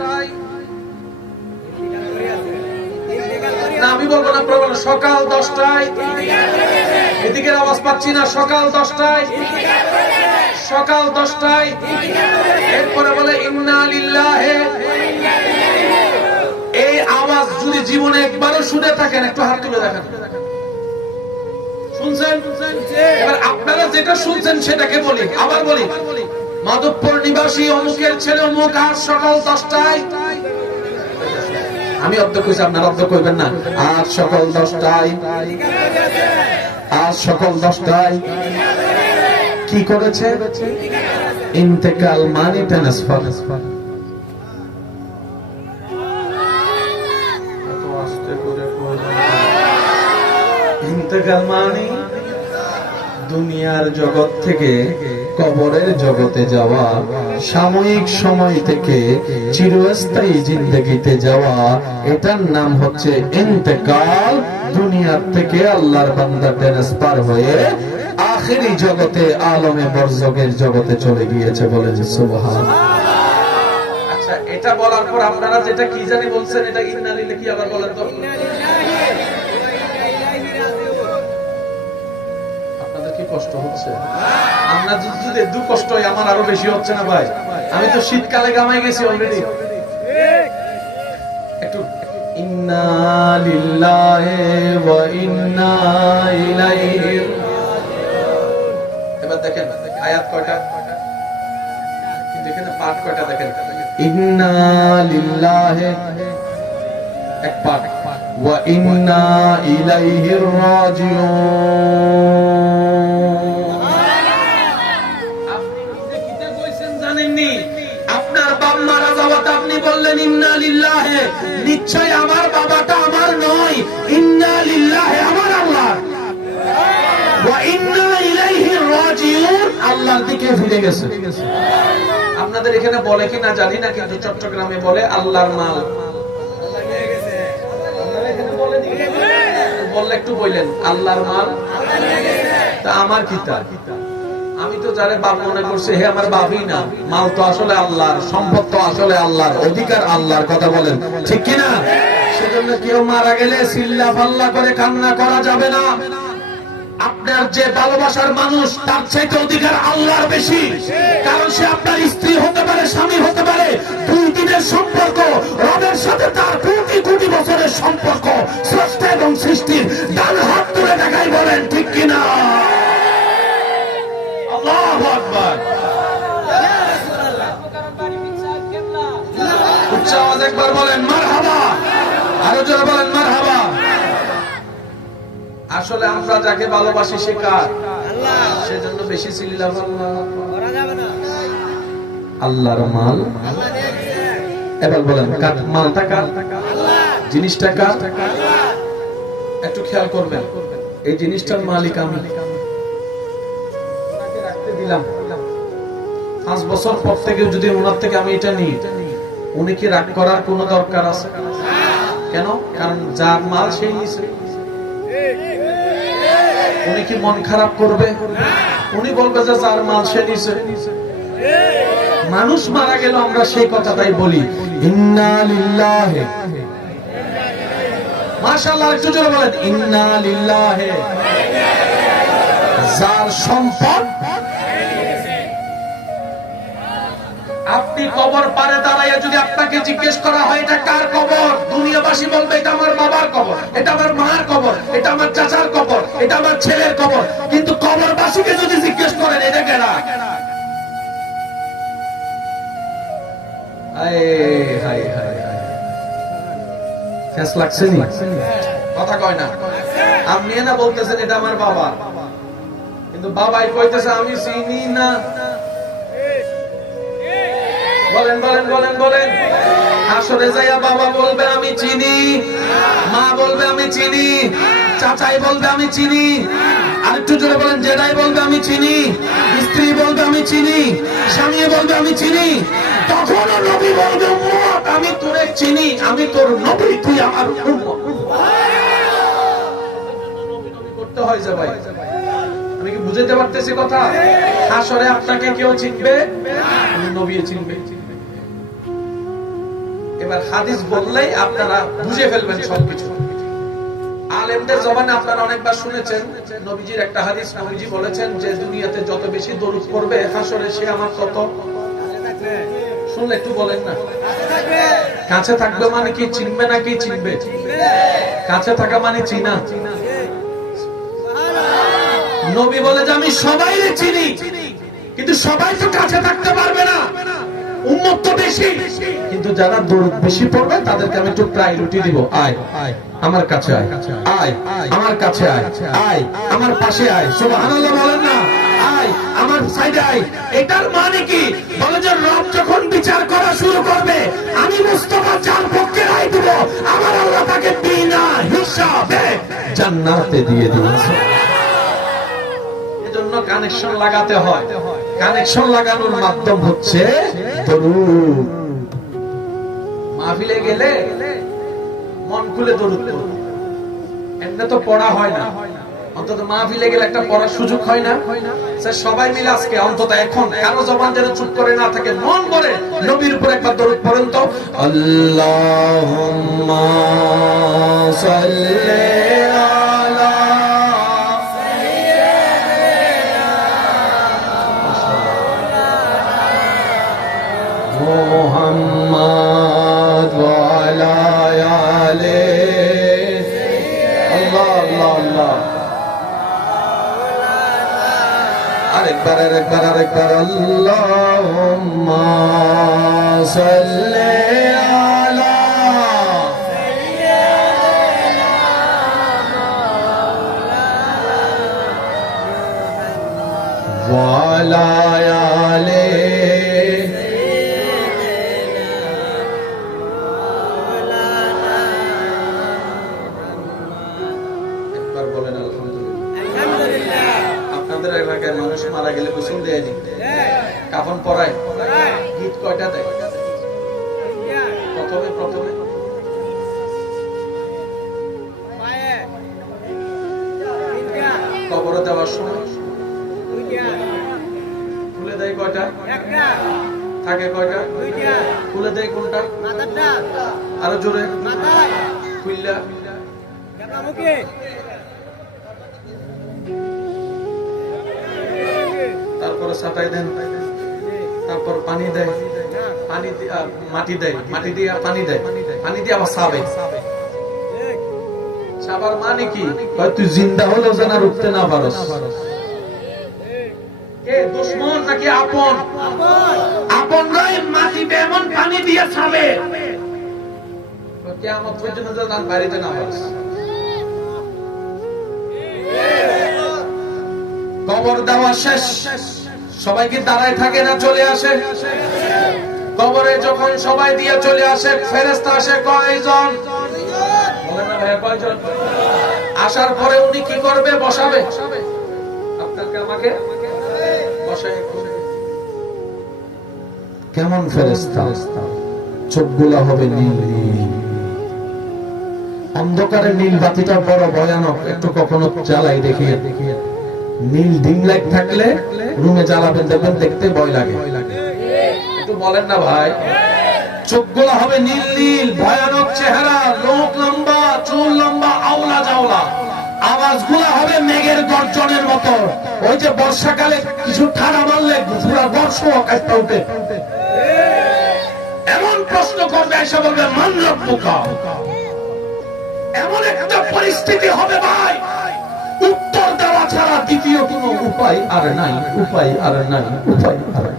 না আমি বলবো না, সকাল 10টায়, এদিকের আওয়াজ পাচ্ছি না, সকাল 10টায়, সকাল 10টায়। এরপরে বলে ইন্না লিল্লাহি। এই আওয়াজ যদি জীবনে একবারও শুনে থাকেন, একটু হাত তুলে দেখেন। শুনছেন? এবার আপনারা যেটা শুনছেন সেটাকে বলি, আবার বলি। মাধবপুর নিবাসী অমুকের ছেলে অমুক আজ সকাল 10টায়, আমি অর্ধ কইছি, আপনারা অর্ধ কইবেন না। আজ সকাল 10টায়, আজ সকাল 10টায় কি করেছে? ইন্তেকাল মানে ট্রান্সফার। ইন্তেকাল মানে দুনিয়ার জগৎ থেকে কবরের জগতে যাওয়া, সাময়িক সময় থেকে চিরস্থায়ী জিন্দেগিতে যাওয়া, এটার নাম হচ্ছে ইন্তেকাল। দুনিয়ার থেকে আল্লাহর বান্দা ট্রান্সফার হয়ে আখেরি জগতে, আলমে বরজখের জগতে চলে গিয়েছে। বলে যে সুবহানাল্লাহ। আচ্ছা, এটা বলার পর আপনারা যেটা কি জানি বলছেন, এটা ইন্না লিল্লাহি, কি আবার বলেন তো? আপনাদের কি কষ্ট হচ্ছে? আমরা যদি একটু কষ্ট হয়, আমার আরো বেশি হচ্ছে না ভাই? আমি তো শীতকালে গামাই গেছি অলরেডি। একটু ইন্না লিল্লাহি ওয়া ইন্না ইলাইহি। এবার দেখেন আয়াত কয়টা, দেখেন পাঠ কয়টা, দেখেন ইন্না লিল্লাহি এক পাঠ, ওয়া ইন্না ইলাইহি রাজিউন। আপনি নিজে কিতা কইছেন জানেননি? আপনার বাবা মারা যাওয়াতে আপনি বললেন ইন্না লিল্লাহি, নিশ্চয় আমার বাবাটা আমার নয়, ইন্না লিল্লাহি আমার আল্লাহ, ওয়া ইন্না ইলাইহি রাজিউন আল্লাহর দিকে ফিরে গেছে। আপনাদের এখানে বলে কি না জানি না, কিন্তু চট্টগ্রামে বলে আল্লাহর মাল। বললে একটু বললেন আল্লাহর মাল, তা আমার কিতাব, আমি তো যারে বাপ মনে করছি হে আমার বাপই না। মাল তো আসলে আল্লাহর, সম্পদ তো আসলে আল্লাহর, অধিকার আল্লাহর। কথা বলেন ঠিক কিনা? সেজন্য কেউ মারা গেলে চিল্লা পাল্লা করে কান্না করা যাবে না। আপনার যে ভালোবাসার মানুষ, তার চাইতে অধিকার আল্লাহর বেশি। কারণ সে আপনার স্ত্রী হতে পারে, স্বামী হতে পারে। 2 দিনের সম্পর্ক, রবের সাথে তার কোটি কোটি বছরের সম্পর্ক। স্রষ্টা এবং সৃষ্টির ডান হাত তুলে দেখাই, বলেন ঠিক কিনা? আল্লাহু আকবার। উচ্চ আওয়াজ একবার বলেন মারহাবা, আরো জোরে বলেন মারহাবা। আসলে আমরা যাকে ভালোবাসি সে কার? আল্লাহ। সেজন্য বেশি চিল্লাব করা যাবে না। আল্লাহর মাল আল্লাহ দিয়েছে। এবার বলেন কার মালটা? কার? আল্লাহ। জিনিসটা কার? আল্লাহ। একটু খেয়াল করবেন, এই জিনিসটার মালিক আমি। ওনাকে রাখতে দিলাম, 5 বছর পর থেকে যদি ওনার থেকে আমি এটা নিই, উনি কি রাগ করার কোনো দরকার আছে? কেন? কারণ যার মাল সেই নিছে। উনি কি মন খারাপ করবে? উনি বলবে যে যার মাল সে নিছে। মানুষ মারা গেল আমরা সেই কথাটাই বলি, ইন্না লিল্লাহি। মাশাআল্লাহ, একটু জোরে বলেন ইন্না লিল্লাহি। যার সম্পদ, আপনি কবর পারে দাঁড়াইয়া যদি আপনাকে জিজ্ঞেস করা হয় এটা কার কবর, দুনিয়াবাসী বলবে এটা আমার বাবার কবর, এটা আমার মার কবর, এটা আমার চাচার কবর, এটা আমার ছেলের কবর। কিন্তু কবরবাসীকে যদি জিজ্ঞেস করেন এটা কেনা, লাগছে নি? কথা কয় না। আপনি না বলতেছেন এটা আমার বাবা, কিন্তু বাবাই কইতেছে আমি চিনি না। বলেন বলেন বলেন বলেন। আসলে যাইয়া বাবা বলবে আমি চিনি, মা বলবে আমি চিনি, চাচাই বলবে আমি চিনি, আরেকটু জোরে বলেন জেঠাই বলবে আমি চিনি, স্ত্রী বলবে আমি চিনি, স্বামী বলবে আমি চিনি। তখনও নবী বলবে উম্মত আমি তোরে চিনি, আমি তোর নবী, তুই আমার উম্মত। নবী করতে হয় যে ভাই, আমি কি বুঝাতে পারতেছি কথা? আসলে আপনাকে কেউ চিনবে, নবী চিনবে। এবার হাদিস বললেই আপনারা বুঝে ফেলবেন সবকিছু। আলেমদের জবানে আপনারা অনেকবার শুনেছেন নবীজির একটা হাদিস। নবীজি বলেছেন যে দুনিয়াতে যত বেশি দরুদ পড়বে হাসরে সে আমার তত। শুনলে একটু বলেন না। কাছে থাকবে মানে কি চিনবে নাকি চিনবে? কাছে থাকা মানে চিনা। নবী বলে যে আমি সবাইকে চিনি, কিন্তু সবাই তো কাছে থাকতে পারবে না, উম্মত তো বেশি। কিন্তু যারা দরুদ বেশি পড়বে তাদেরকে আমি একটু প্রায়োরিটি দিব। আয় আমার কাছে আয়, আয় আমার কাছে আয়, আয় আমার পাশে আয়। সুবহানাল্লাহ বলেন না। আয় আমার সাইডাই। এটার মানে কি? বলে যে রব যখন বিচার করা শুরু করবে, আমি মুস্তাফা যার পক্ষে রায় দিব, আমার আল্লাহ তাকে বিনা হিসাবে জান্নাতে দিয়ে দিবে। এজন্য কানেকশন লাগাতে হয়। কানেকশন লাগানোর মাধ্যম হচ্ছে দরুদ। মাহফিলে গেলে মন খুলে দরুদ পড়ো। এমনি তো পড়া হয় না, অন্তত মাহফিলে গেলে একটা পড়ার সুযোগ হয় না। সবাই মিলে আজকে অন্তত এখন কারো জবান যেন চুপ করে না থাকে, মন করে নবীর উপর একবার দরুদ পড়েন তো। আল্লাহুম্মা সাল্লি আলা মুহাম্মাদ ওয়া আলা আলিহি। আল্লাহ আল্লাহ আল্লাহ। আরেকবার আরেকবার আরেকবার। আল্লাহুম্মা সাল্লি আলা ওয়া আলা আলিহি। একবার বলেন আলহামদুলিল্লাহ। আপনাদের এলাকায় মানুষ মারা গেলে গোসল দেয় নি, কাফন পরায়, গীত কয়টা দেয়? প্রথমে প্রথমে কবরে দেওয়ার সময় খুলে দেয় কয়টা? থাকে কয়টা? খুলে দেয় কোনটা? আরো জোরে খুললা। তারপরে ছাটাই দেন, তারপর পানি দেয়, পানি মাটি দেয়, মাটি দিয়ে পানি দেয়, পানি দিয়ে আবার সাবে। সাবার মানে কি? তুই জিন্দা হলেও যেন আর উঠতে না পারস। কে দুশমন নাকি আপন? আপন নয়, মাটিতে এমন পানি দিয়ে সাবে কিয়ামত পর্যন্ত যেন আর বাড়িতে না পারস। কবর দেওয়া শেষ, সবাইকে দাঁড়ায় থাকে না চলে আসে? কবরে যখন সবাই দিয়ে চলে আসে, ফেরেশতা আসে কয়জন? বলেন না ভাই, কয়জন? আসার পরে উনি কি করবে? বসাবে আপনাকে আমাকে বসায়। কেমন ফেরেশতা? চোখগুলা হবে নীল নীল। অন্ধকারে নীল বাতিটা বড় ভয়ানক, একটু কখনো জ্বালাই দেখিয়ে। নীল ডিম লাইট থাকলে রুমে জ্বালাবেন, দেখবেন দেখতে ভয় লাগে। একটু বলেন না ভাই। চোখগুলো হবে নীল নীল, ভয়ানক চেহারা, লোক লম্বা, চুল লম্বা, আওলা জাওলা। আওয়াজগুলো হবে মেঘের গর্জনের মতো। ওই যে বর্ষাকালে কিছু ঠাড়া মারলে পুরা বর্ষ কাটতে উঠে। এমন প্রশ্ন করবে, এসে বলবে মান রব্বুকা। এমন একটা পরিস্থিতি হবে ভাই, উত্তর দেওয়া ছাড়া দ্বিতীয় কোনো উপায় আর নাই, উপায় আর নাই, উপায় আর নাই।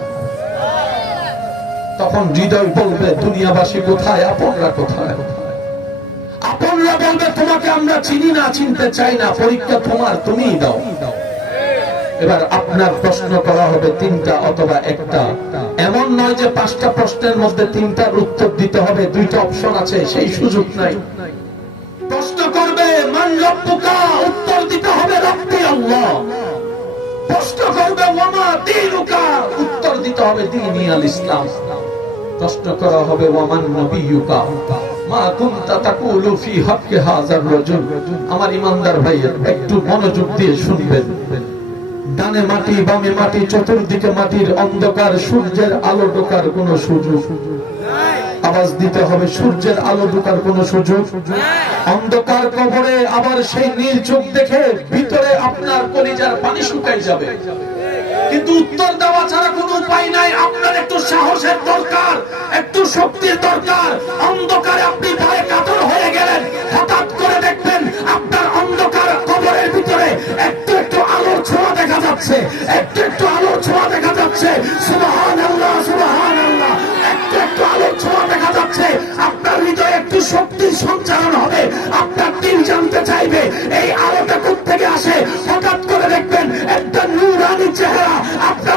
তখন হৃদয় বলবে দুনিয়াবাসী কোথায়, আপনরা কোথায়? আপনরা বলবে তোমাকে আমরা চিনি না, চিনতে চাই না, পরীক্ষা তোমার, তুমিই দাও। এবার আপনার প্রশ্ন করা হবে তিনটা অথবা একটা। এমন নয় যে 5টা প্রশ্নের মধ্যে 3টার উত্তর দিতে হবে, 2টা অপশন আছে, সেই সুযোগ নাই। প্রশ্ন করবে মান রব্বুকা, উত্তর দিতে হবে রব্বি আল্লাহ। প্রশ্ন করবে ওয়ামা দীনুকা, উত্তর দিতে হবে দীনি আল ইসলাম। প্রশ্ন করা হবে ওয়ামান নবিয়ুকা মা কুনতা তাকুলু ফি হাক্কি হাযার রাজুল। আমার ইমানদার ভাই একটু মনোযোগ দিয়ে শুনবেন। ডানে মাটি, বামে মাটি, চতুর্দিকে মাটির অন্ধকার, সূর্যের আলো ঢোকার কোনো সুযোগ নাই। আওয়াজ দিতে হবে, সূর্যের আলো ঢোকার কোনো সুযোগ নাই। অন্ধকার কবরে আবার সেই নীল চোখ দেখে ভিতরে আপনার কলিজার পানি শুকাই যাবে, কিন্তু উত্তর দেওয়া ছাড়া কোনো উপায় নাই। আপনার একটু সাহসের দরকার, একটু শক্তির দরকার। অন্ধকারে আপনি ভয়ে কাতর হয়ে গেলেন, হঠাৎ করে দেখবেন আপনার অন্ধকার কবরের ভিতরে একটু একটু আলোর ছোঁয়া দেখা যাচ্ছে, একটু একটু আলোর ছোঁয়া দেখা যাচ্ছে। সুবহানাল্লাহ সুবহানাল্লাহ। একটু একটু আলোর ছোঁয়া দেখা যাচ্ছে। আপনার হৃদয়ে একটু শক্তির সঞ্চারণ হবে, আপনার দিল জানতে চাইবে এই আলোটা কোথা থেকে আসে। হঠাৎ করে দেখবেন একটা নূরানি চেহারা আপনার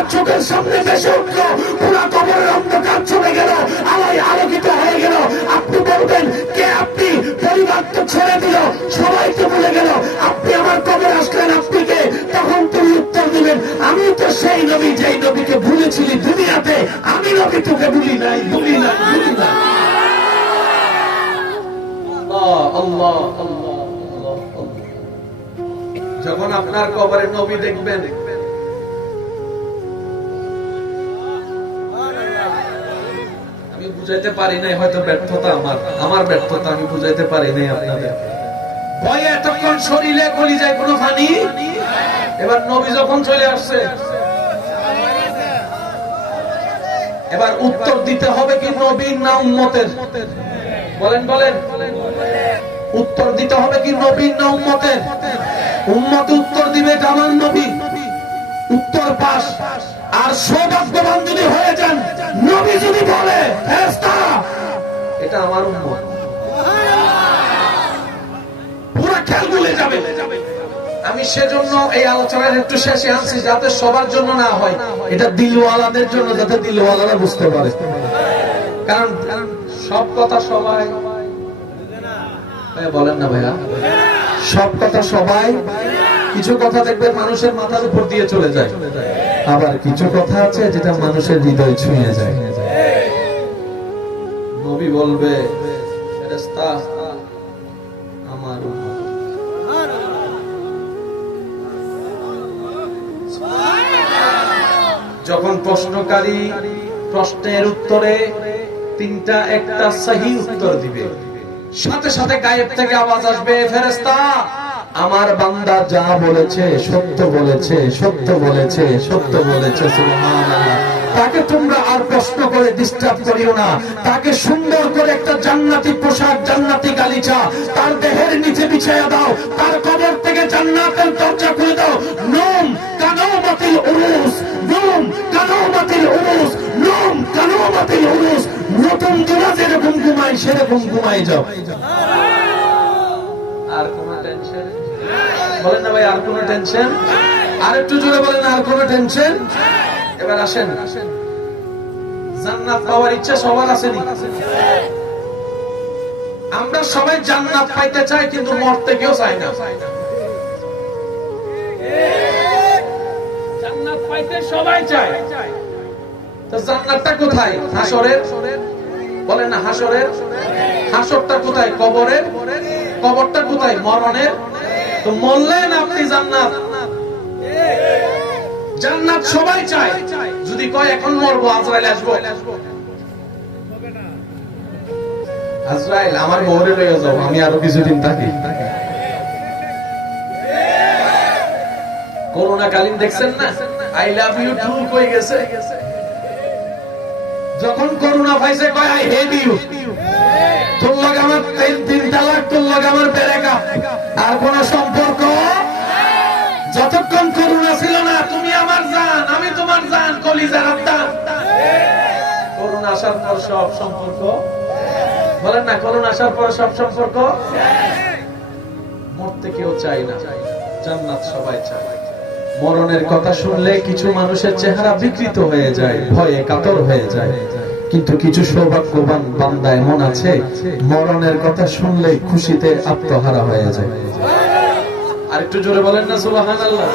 আল্লাহ আল্লাহ আল্লাহ আল্লাহ আল্লাহ। যখন আপনার কবরে নবী দেখবেন, আমি বুঝাইতে পারি নাই, হয়তো ব্যর্থতা আমার ব্যর্থতা, আমি বুঝাইতে পারি নাই আপনাদের। ভয়ে এতক্ষণ শরীরে কলিজায় কোনো পানি, এবার নবী যখন চলে আসছে, এবার উত্তর দিতে হবে কি নবীর না উম্মতের? বলেন বলেন, উত্তর দিতে হবে কি নবীর না উম্মতের? উম্মত উত্তর দিবে এটা আমার নবী, উত্তর পাস। আর সৌভাগ্যবান যদি হয়ে যান, নবী যদি বলে ফেরেশতা এটা আমার উম্মত, পুরো খেল ভুলে যাবে। আমি সেজন্য এই আলোচনার একটু শেষে আনছি, যাতে সবার জন্য না হয়, এটা দিলওয়ালাদের জন্য, যাতে দিলওয়ালারা বুঝতে পারে। কারণ সব কথা সবাই বলেন না ভাইয়া, সব কথা সবাই, কিছু কথা দেখবে মানুষের মাথার উপর দিয়ে চলে যায়, আবার কিছু কথা আছে যেটা মানুষের হৃদয় ছুঁয়ে যায়। নবী বলবে ফেরেশতা আমার উম্মত। যখন প্রশ্নকারী প্রশ্নের উত্তরে তিনটা একটা সহি উত্তর দিবে, সাথে সাথে গায়েব থেকে আওয়াজ আসবে, ফেরেশতা আমার বান্দা যা বলেছে সত্য বলেছে, সত্য বলেছে, সত্য বলেছে, সুবহানাল্লাহ। তাকে তোমরা আর প্রশ্ন করে ডিস্টার্ব করিও না, তাকে সুন্দর করে একটা জান্নাতি পোশাক, জান্নাতি গালিচা তার দেহের নিচে বিছায়া দাও, তার কবর থেকে জান্নাতের দরজা খুলে দাও। নুম কানামাতিল উরুস, নুম কানামাতিল উরুস, নুম কানামাতিল উরুস। নতুন জোড়া যেরকম ঘুমায় সেরকম ঘুমাই যাও। আর কোন টেনশন? বলেন না ভাই, আর কোন টেনশন? আর একটু জোরে বলেন, আর কোন টেনশন? এবার আসেন, জান্নাত পাওয়ার ইচ্ছা সবার আসেনি? আমরা সবাই জান্নাত পাইতে চাই, কিন্তু মরতে কেউ চাই না। জান্নাত পাইতে সবাই চায়, তো জান্নাতটা কোথায়? হাসরের। বলেন না হাসরের? হাসরটা কোথায়? কবরের। কবরটা কোথায়? মরণের। তো মরলেন আপনি জান্নাত, জান্নাত সবাই চায়। যদি কয় এখন মরবো, আজরাইল আসবো, আজরাইল আমার মোহরে লয়ে যাও, আমি আরো কিছুদিন থাকি। করোনা কালীন দেখছেন না, আই লাভ ইউ টু কই গেছে? যখন করোনা পাইছে কয় আই হেট ইউ, তোর লগে আমার 3 তালাক, তোর লগে আমার বেরেকা, আর কোন সম্পর্ক। যতক্ষণ করোনা ছিল না, তুমি আমার জান, আমি তোমার জান, কলিজার আত্মা। করোনা আসার পর সব সম্পর্ক, বলেন না, করোনা আসার পর সব সম্পর্ক। মরতে কেউ চায় না, জান্নাত সবাই চায়। মরণের কথা শুনলে কিছু মানুষের চেহারা বিকৃত হয়ে যায়, ভয়ে কাতর হয়ে যায়, কিন্তু কিছু সৌভাগ্যবান বান্দা এমন আছে, মরণের কথা শুনলে খুশিতে আত্মহারা হয়ে যায়। আর একটু জোরে বলেন না সুবহানাল্লাহ।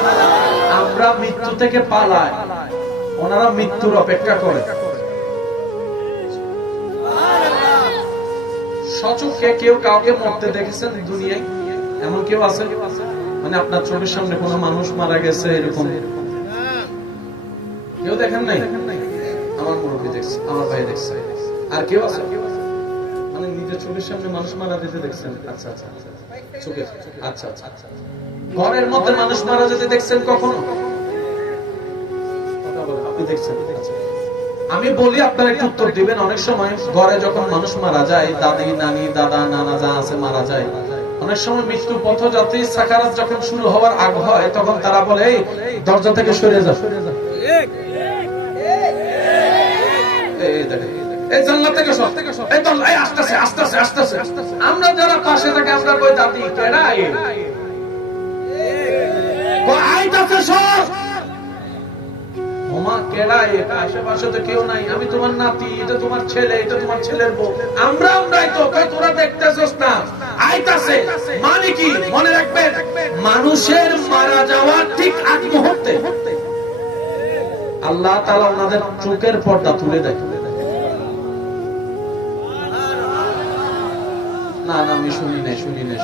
আমরা মৃত্যু থেকে পালাই, ওনারা মৃত্যুর অপেক্ষা করে। সচক্ষে কেউ কাউকে মরতে দেখেছেন দুনিয়ায়? এমন কেউ আছে? মানে আপনার চোখের সামনে কোন মানুষ মারা গেছে এরকম কেউ দেখেন নাই? আমার মুরব্বী দেখছে, আমার ভাই দেখছে। আর কেউ আছে? মানে নিজের চোখের সামনে মানুষ মারা যেতে দেখছেন? আচ্ছা আচ্ছা, চোখে, আচ্ছা আচ্ছা। ঘরের মধ্যে মানুষ মারা যেতে দেখছেন কখনো? আপনি দেখছেন? আমি বলি, আপনারা একটু উত্তর দিবেন। অনেক সময় ঘরে যখন মানুষ মারা যায়, দাদি নানি দাদা নানা যা আছে মারা যায়, অনেক সময় মৃত্যু পথযাত্রী সাকারাত যখন শুরু হওয়ার আগ হয়, তখন তারা বলে এই দরজা থেকে সরে যা, এই জানলা থেকে সর, এই দল, এই আস্তে আস্তে আস্তে আস্তে। আমরা যারা পাশে থাকি আমরা কই দাদি কেডা আইতাছে, সর ওমা কেডা, আশেপাশে তো কেউ নাই, আমি তোমার নাতি, এটা তোমার ছেলে, এটা তোমার ছেলের বউ, আমরাই তো। কই তোরা দেখতেছস না আইতাছে? মানে কি? মনে রাখবেন, মানুষের মারা যাওয়ার ঠিক আগ মুহূর্তে আল্লাহ তাআলা ওনাদের চোখের পর্দা তুলে দেয়। না না আমি শুনি নাই।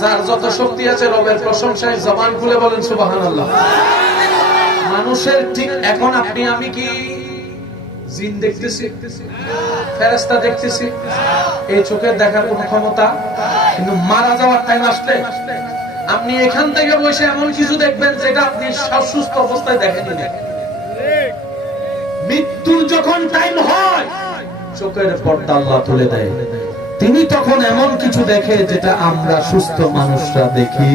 যার যত শক্তি আছে রবের প্রশংসায় জবান খুলে বলেন সুবহানাল্লাহ। মানুষের ঠিক এখন আপনি আমি কি জিন দেখতেছি, ফেরেশতা দেখতেছি, এই চোখের দেখার কোন ক্ষমতা, কিন্তু মারা যাওয়ার টাইম আসলে আপনি এখান থেকে বসে এমন কিছু দেখবেন যেটা আপনি সুস্থ অবস্থায় দেখেননি। মৃত্যুর যখন টাইম হয় চোখের পর্দা আল্লাহ তুলে দেয়, তিনি তখন এমন কিছু দেখে যেটা আমরা সুস্থ মানুষরা দেখি।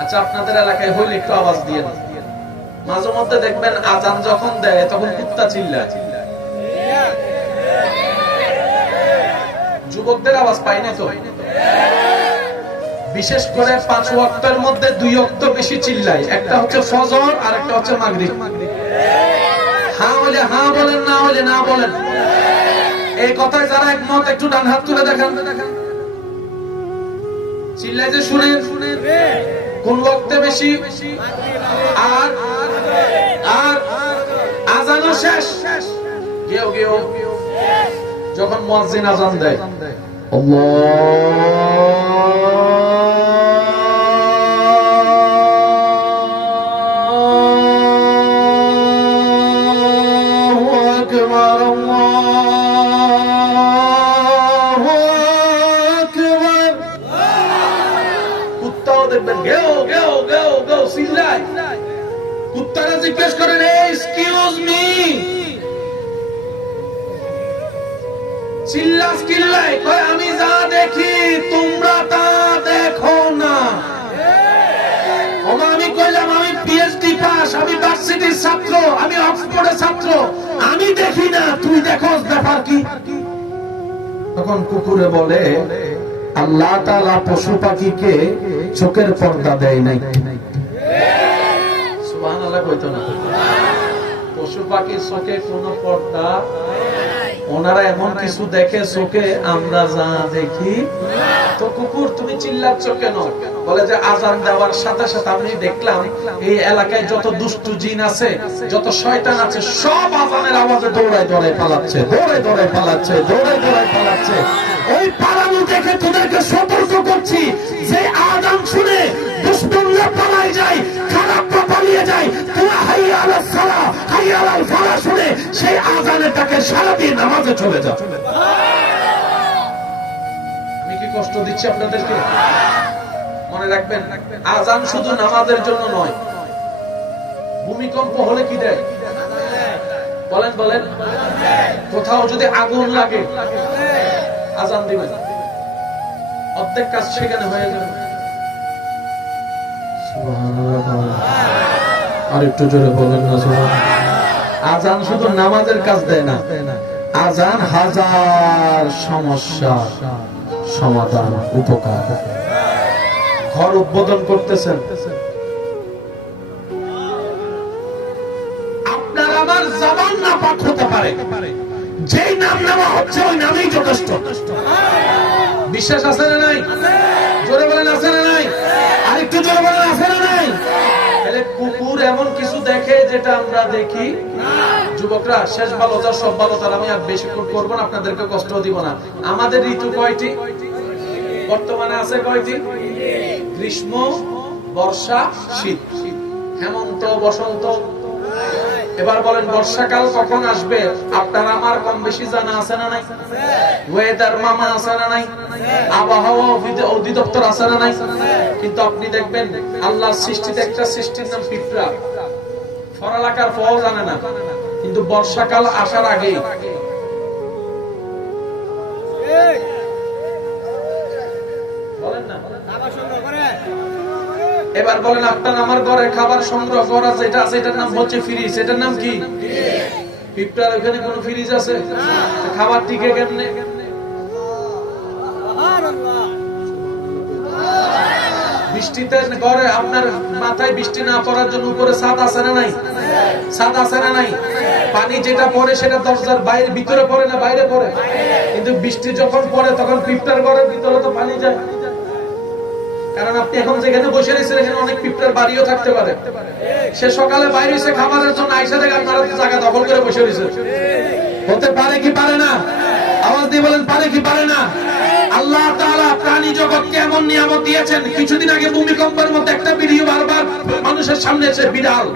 আচ্ছা আপনাদের এলাকায় হইলে একটু আওয়াজ দিয়ে না। মাঝে মধ্যে দেখবেন আজান যখন দেয় তখন কুত্তা চিল্লায়, যুবকদের আওয়াজ পাই না তো। বিশেষ করে 5 ওয়াক্তের মধ্যে 2 ওয়াক্ত বেশি চিল্লায়, একটা হচ্ছে ফজর আর একটা হচ্ছে মাগরিব। হ্যাঁ হলে হ্যাঁ বলেন, না হলে না বলেন। এই কথায় যারা একমত একটু ডান হাত তুলে দেখান। চিল্লায় যে শুনেন কোন ওয়াক্তে বেশি, আর আর আজানও শেষ। কেউ কেউ যখন মুয়াজ্জিন আজান দেয় আল্লাহু আকবার আল্লাহু আকবার, কুত্তাও দেখবেন গেও গেও গেও গেও চিল্লায়। কুত্তারা জিজ্ঞেস করেন এক্সকিউজ মি, চিল্লায় কয় আমি যা দেখি তোমরা তা দেখো না। আমি কইলাম আমি পিএইচডি পাস, আমি ভার্সিটির ছাত্র, আমি অক্সফোর্ডের ছাত্র, আমি দেখি না, তুই দেখোস, ব্যাপার কি? তখন কুকুরে বলে আল্লাহ তাআলা পশু পাখিকে চোখের পর্দা দেয় নাই। সুবহানাল্লাহ কইতো না। পশু পাখির চোখে কোনো পর্দা, ওনারা এমন কিছু দেখে চোখে আমরা যা দেখি। তো কুকুর তুমি চিল্লাচ্ছ কেন? বলে যে আজান দেওয়ার সাথে সাথে আমি দেখলাম এই এলাকায় যত দুষ্টু জিন আছে, যত শয়তান আছে, সব আজানের আওয়াজে দৌড়ায় দৌড়ায় পালাচ্ছে, দৌড়ায় দৌড়ায় পালাচ্ছে, দৌড়ায় দৌড়ায় পালাচ্ছে। ওই পালানো দেখে তোদেরকে সতর্ক করছি যে আযান শুনে দুশমনরা পালায় যায়, খারাপরা পালিয়ে যায়। তোরা হাইয়া আলাস সালাহ, হাইয়া আলাল ফালাহ শুনে সেই আযানেরটাকে সারা দিয়ে নামাজে চলে যা। আমি কি কষ্ট দিচ্ছি আপনাদেরকে? মনে রাখবেন আযান শুধু নামাজের জন্য নয়। ভূমিকম্প হলে কি দেয়? বলেন বলেন। কোথাও যদি আগুন লাগে আযান দিবেন, অর্ধেক কাজ সেখানে হয়ে যাবে। আর একটু জোরে বলেন না সুবহানাল্লাহ। আযান শুধু নামাজের কাজ দেয় না, আযান হাজার সমস্যা সমাধান, উপকার। ঘর উদ্বোধন করতেছেন, আপনার আমার জবান নাপাক হতে পারে, যেই নাম নেওয়া হচ্ছে ওই নামেই যথেষ্ট। বিশ্বাস আছে না নাই? জোরে বলেন আছে না নাই? আরেকটু জোরে বলেন আছে না নাই? তাহলে কুকুর এমন কিছু দেখে যেটা আমরা দেখি। যুবকরা শেষ ভালো তার সব ভালো তার, আমি আর বেশি করবো না, আপনাদেরকে কষ্ট দিব না। আমাদের ঋতু কয়টি বর্তমানে আছে? কয়টি? গ্রীষ্ম, বর্ষা, শীত, হেমন্ত, বসন্ত। এবার বলেন বর্ষাকাল কখন আসবে? আপনার আমার কম বেশি জানা আছে না নাই? ওয়েদার মামা আছে না নাই? আবহাওয়া অধিদপ্তর আছে না নাই? কিন্তু আপনি দেখবেন আল্লাহর সৃষ্টিতে একটা সৃষ্টির নাম পিঁপড়া। ফরালাকার ফল জানে না, কিন্তু বর্ষাকাল আসার আগেই বলেন না। এবার বলেন আপনার আমার ঘরে খাবার সংগ্রহ করা যেটা আছে এটার নাম হচ্ছে ফ্রিজ। এটার নাম কি? পিঁপড়ার ওখানে কোন ফ্রিজ আছে? খাবার টিকে কেমনে? বৃষ্টিতে ঘরে আপনার মাথায় বৃষ্টি না পড়ার জন্য উপরে ছাদ আছে না নাই? ছাদ আছে না নাই? পানি যেটা পড়ে সেটা দরজার বাইরে ভিতরে পড়ে না বাইরে পড়ে? কিন্তু বৃষ্টি যখন পড়ে তখন পিঁপড়ার ঘরের ভিতরে তো পানি যায়। কারণ আপনি এখন যেখানে বসে রয়েছেন এখানে অনেক পিঁপড়ার বাড়িও থাকতে পারে। সে সকালে বাইরে এসে খাবারের জন্য আইসা দেখে আপনারা জায়গা দখল করে বসে রয়েছে। হতে পারে কি পারে না? আওয়াজ দিয়ে বলেন পারে কি পারে না? নিয়ামত দিয়েছেন। কিছুদিন আগে ভূমিকম্পের মধ্যে একটা ভিডিও বারবার মানুষের সামনে এসে, বিড়াল,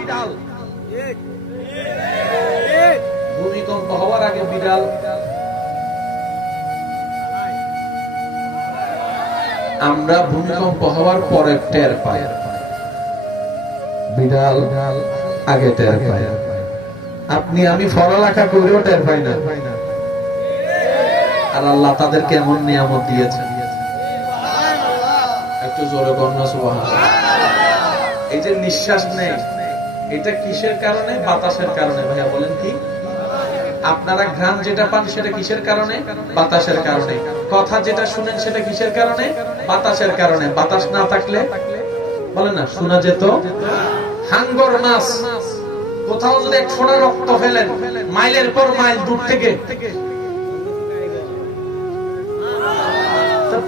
ভূমিকম্প হওয়ার আগে বিড়াল, আমরা ভূমিকম্প হওয়ার পরে টের পাই, বিড়াল আগে টের পাই। আপনি আমি পড়ালেখা করেও টের পাই না, আর আল্লাহ তাদেরকে এমন নিয়ামত দিয়েছেন। একটু জোরে কন্যা সুবহানাল্লাহ। এই যে নিঃশ্বাস নেই, এটা কিসের কারণে? বাতাসের কারণে। ভাইয়া বলেন কি? আপনারা ঘ্রাণ যেটা পান সেটা কিসের কারণে? বাতাসের কারণে। কথা যেটা শুনেন সেটা কিসের কারণে? বাতাসের কারণে। বাতাস না থাকলে বলে না শোনা যেত। হাঙ্গর মাছ, কোথাও যদি এক ফোঁটা রক্ত ফেলেন মাইলের পর মাইল দূর থেকে,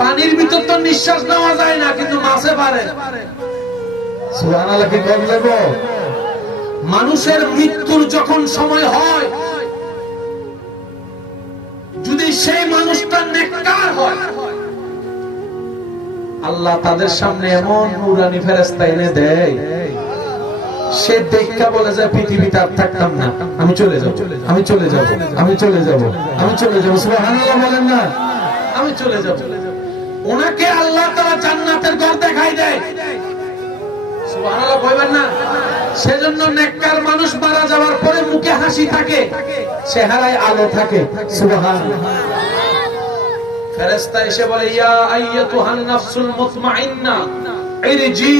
পানির ভিতর তো নিঃশ্বাস নেওয়া যায় না, কিন্তু মাছে পারে। সুবহানাল্লাহ কি বলবো? মানুষের মৃত্যুর যখন সময় হয়, যদি সেই মানুষটা নেককার হয়, আল্লাহ তাদের সামনে এমন নূরানি ফেরেশতা এনে দেয়, সে দেখা বলে যে পৃথিবীতে আর থাকতাম না, আমি চলে যাব, আমি চলে যাব, আমি চলে যাব, আমি চলে যাব। সুবহানাল্লাহ বলেন না? আমি চলে যাব। ওনাকে আল্লাহ তাআলা জান্নাতের ঘর দেখাই দেয়। সুবহানাল্লাহ কইবেন না? সেজন্য নেককার মানুষ মারা যাওয়ার পরে মুখে হাসি থাকে, চেহারায় আলো থাকে। সুবহানাল্লাহ। ফেরেশতা এসে বলে, ইয়া আইয়াতুহান নাফসুল মুতমাইন্না ইরজি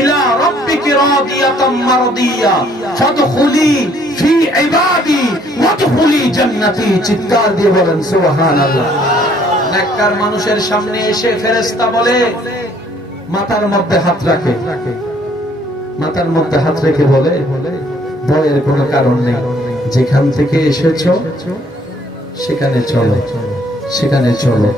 ইলা রাব্বিকি রাদিয়াতাম মারদিয়া ফাদখুলি ফি ইবাদি ওয়াদখুলি জান্নাতি। চিৎকার দিয়ে বলেন সুবহানাল্লাহ। নেককার মানুষের সামনে এসে ফেরেশতা বলে, মাথার মধ্যে হাত রাখে, মাথার মধ্যে হাত রেখে বলে, ভয়ের কোনো কারণ নেই, যেখান থেকে এসেছো সেখানে চলো, সেখানে চলো,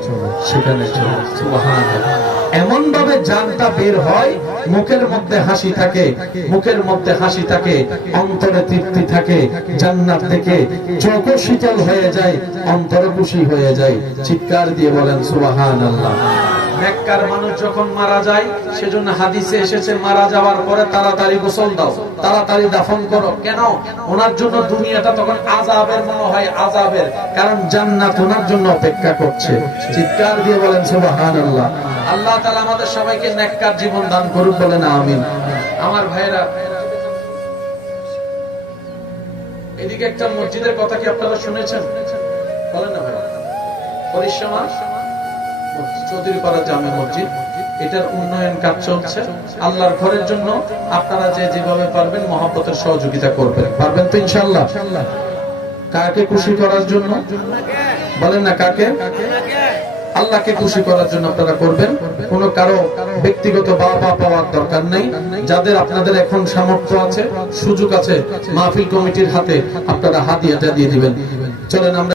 সেখানে চলো। সুবহানাল্লাহ। এমন ভাবে জানটা বের হয়, মুখের মধ্যে হাসি থাকে, মুখের মধ্যে হাসি থাকে, অন্তরে তৃপ্তি থাকে, জান্নাত থেকে চোখ শীতল হয়ে যায়, অন্তর খুশি হয়ে যায়। চিৎকার দিয়ে বলেন সুবহানাল্লাহ। নেককার মানুষ যখন মারা যায়, সেজন্য হাদিসে এসেছে মারা যাওয়ার পরে তাড়াতাড়ি গোসল দাও, তাড়াতাড়ি দাফন করো। কেন? ওনার জন্য দুনিয়াটা তখন আযাবের মনে হয়, আযাবের, কারণ জান্নাত ওনার জন্য অপেক্ষা করছে। চিৎকার দিয়ে বলেন সুবহানাল্লাহ। আল্লাহ তাআলা আমাদের সবাইকে নেককার জীবন দান করুক, বলেন আমিন। আমার ভাইরা, এদিকে একটা মসজিদের কথা কি আপনারা শুনেছেন? বলেন না ভাই। পরিশ্রমা চৌধুরীপাড়া জামে মসজিদ, এটার উন্নয়ন কাজ চলছে। আল্লাহর ঘরের জন্য আপনারা যে যেভাবে পারবেন মহব্বতের সহযোগিতা করবেন। পারবেন তো ইনশাআল্লাহ? কাকে খুশি করার জন্য? বলেন না কাকে? আল্লাহকে খুশি করার জন্য আপনারা করবেন। কোনো কারো ব্যক্তিগত বাবা পাওয়ার দরকার নেই। যাদের আপনাদের এখন সামর্থ্য আছে, সুযোগ আছে, মাহফিল কমিটির হাতে আপনারা হাদিয়াটা দিয়ে দিবেন। চলেন আমরা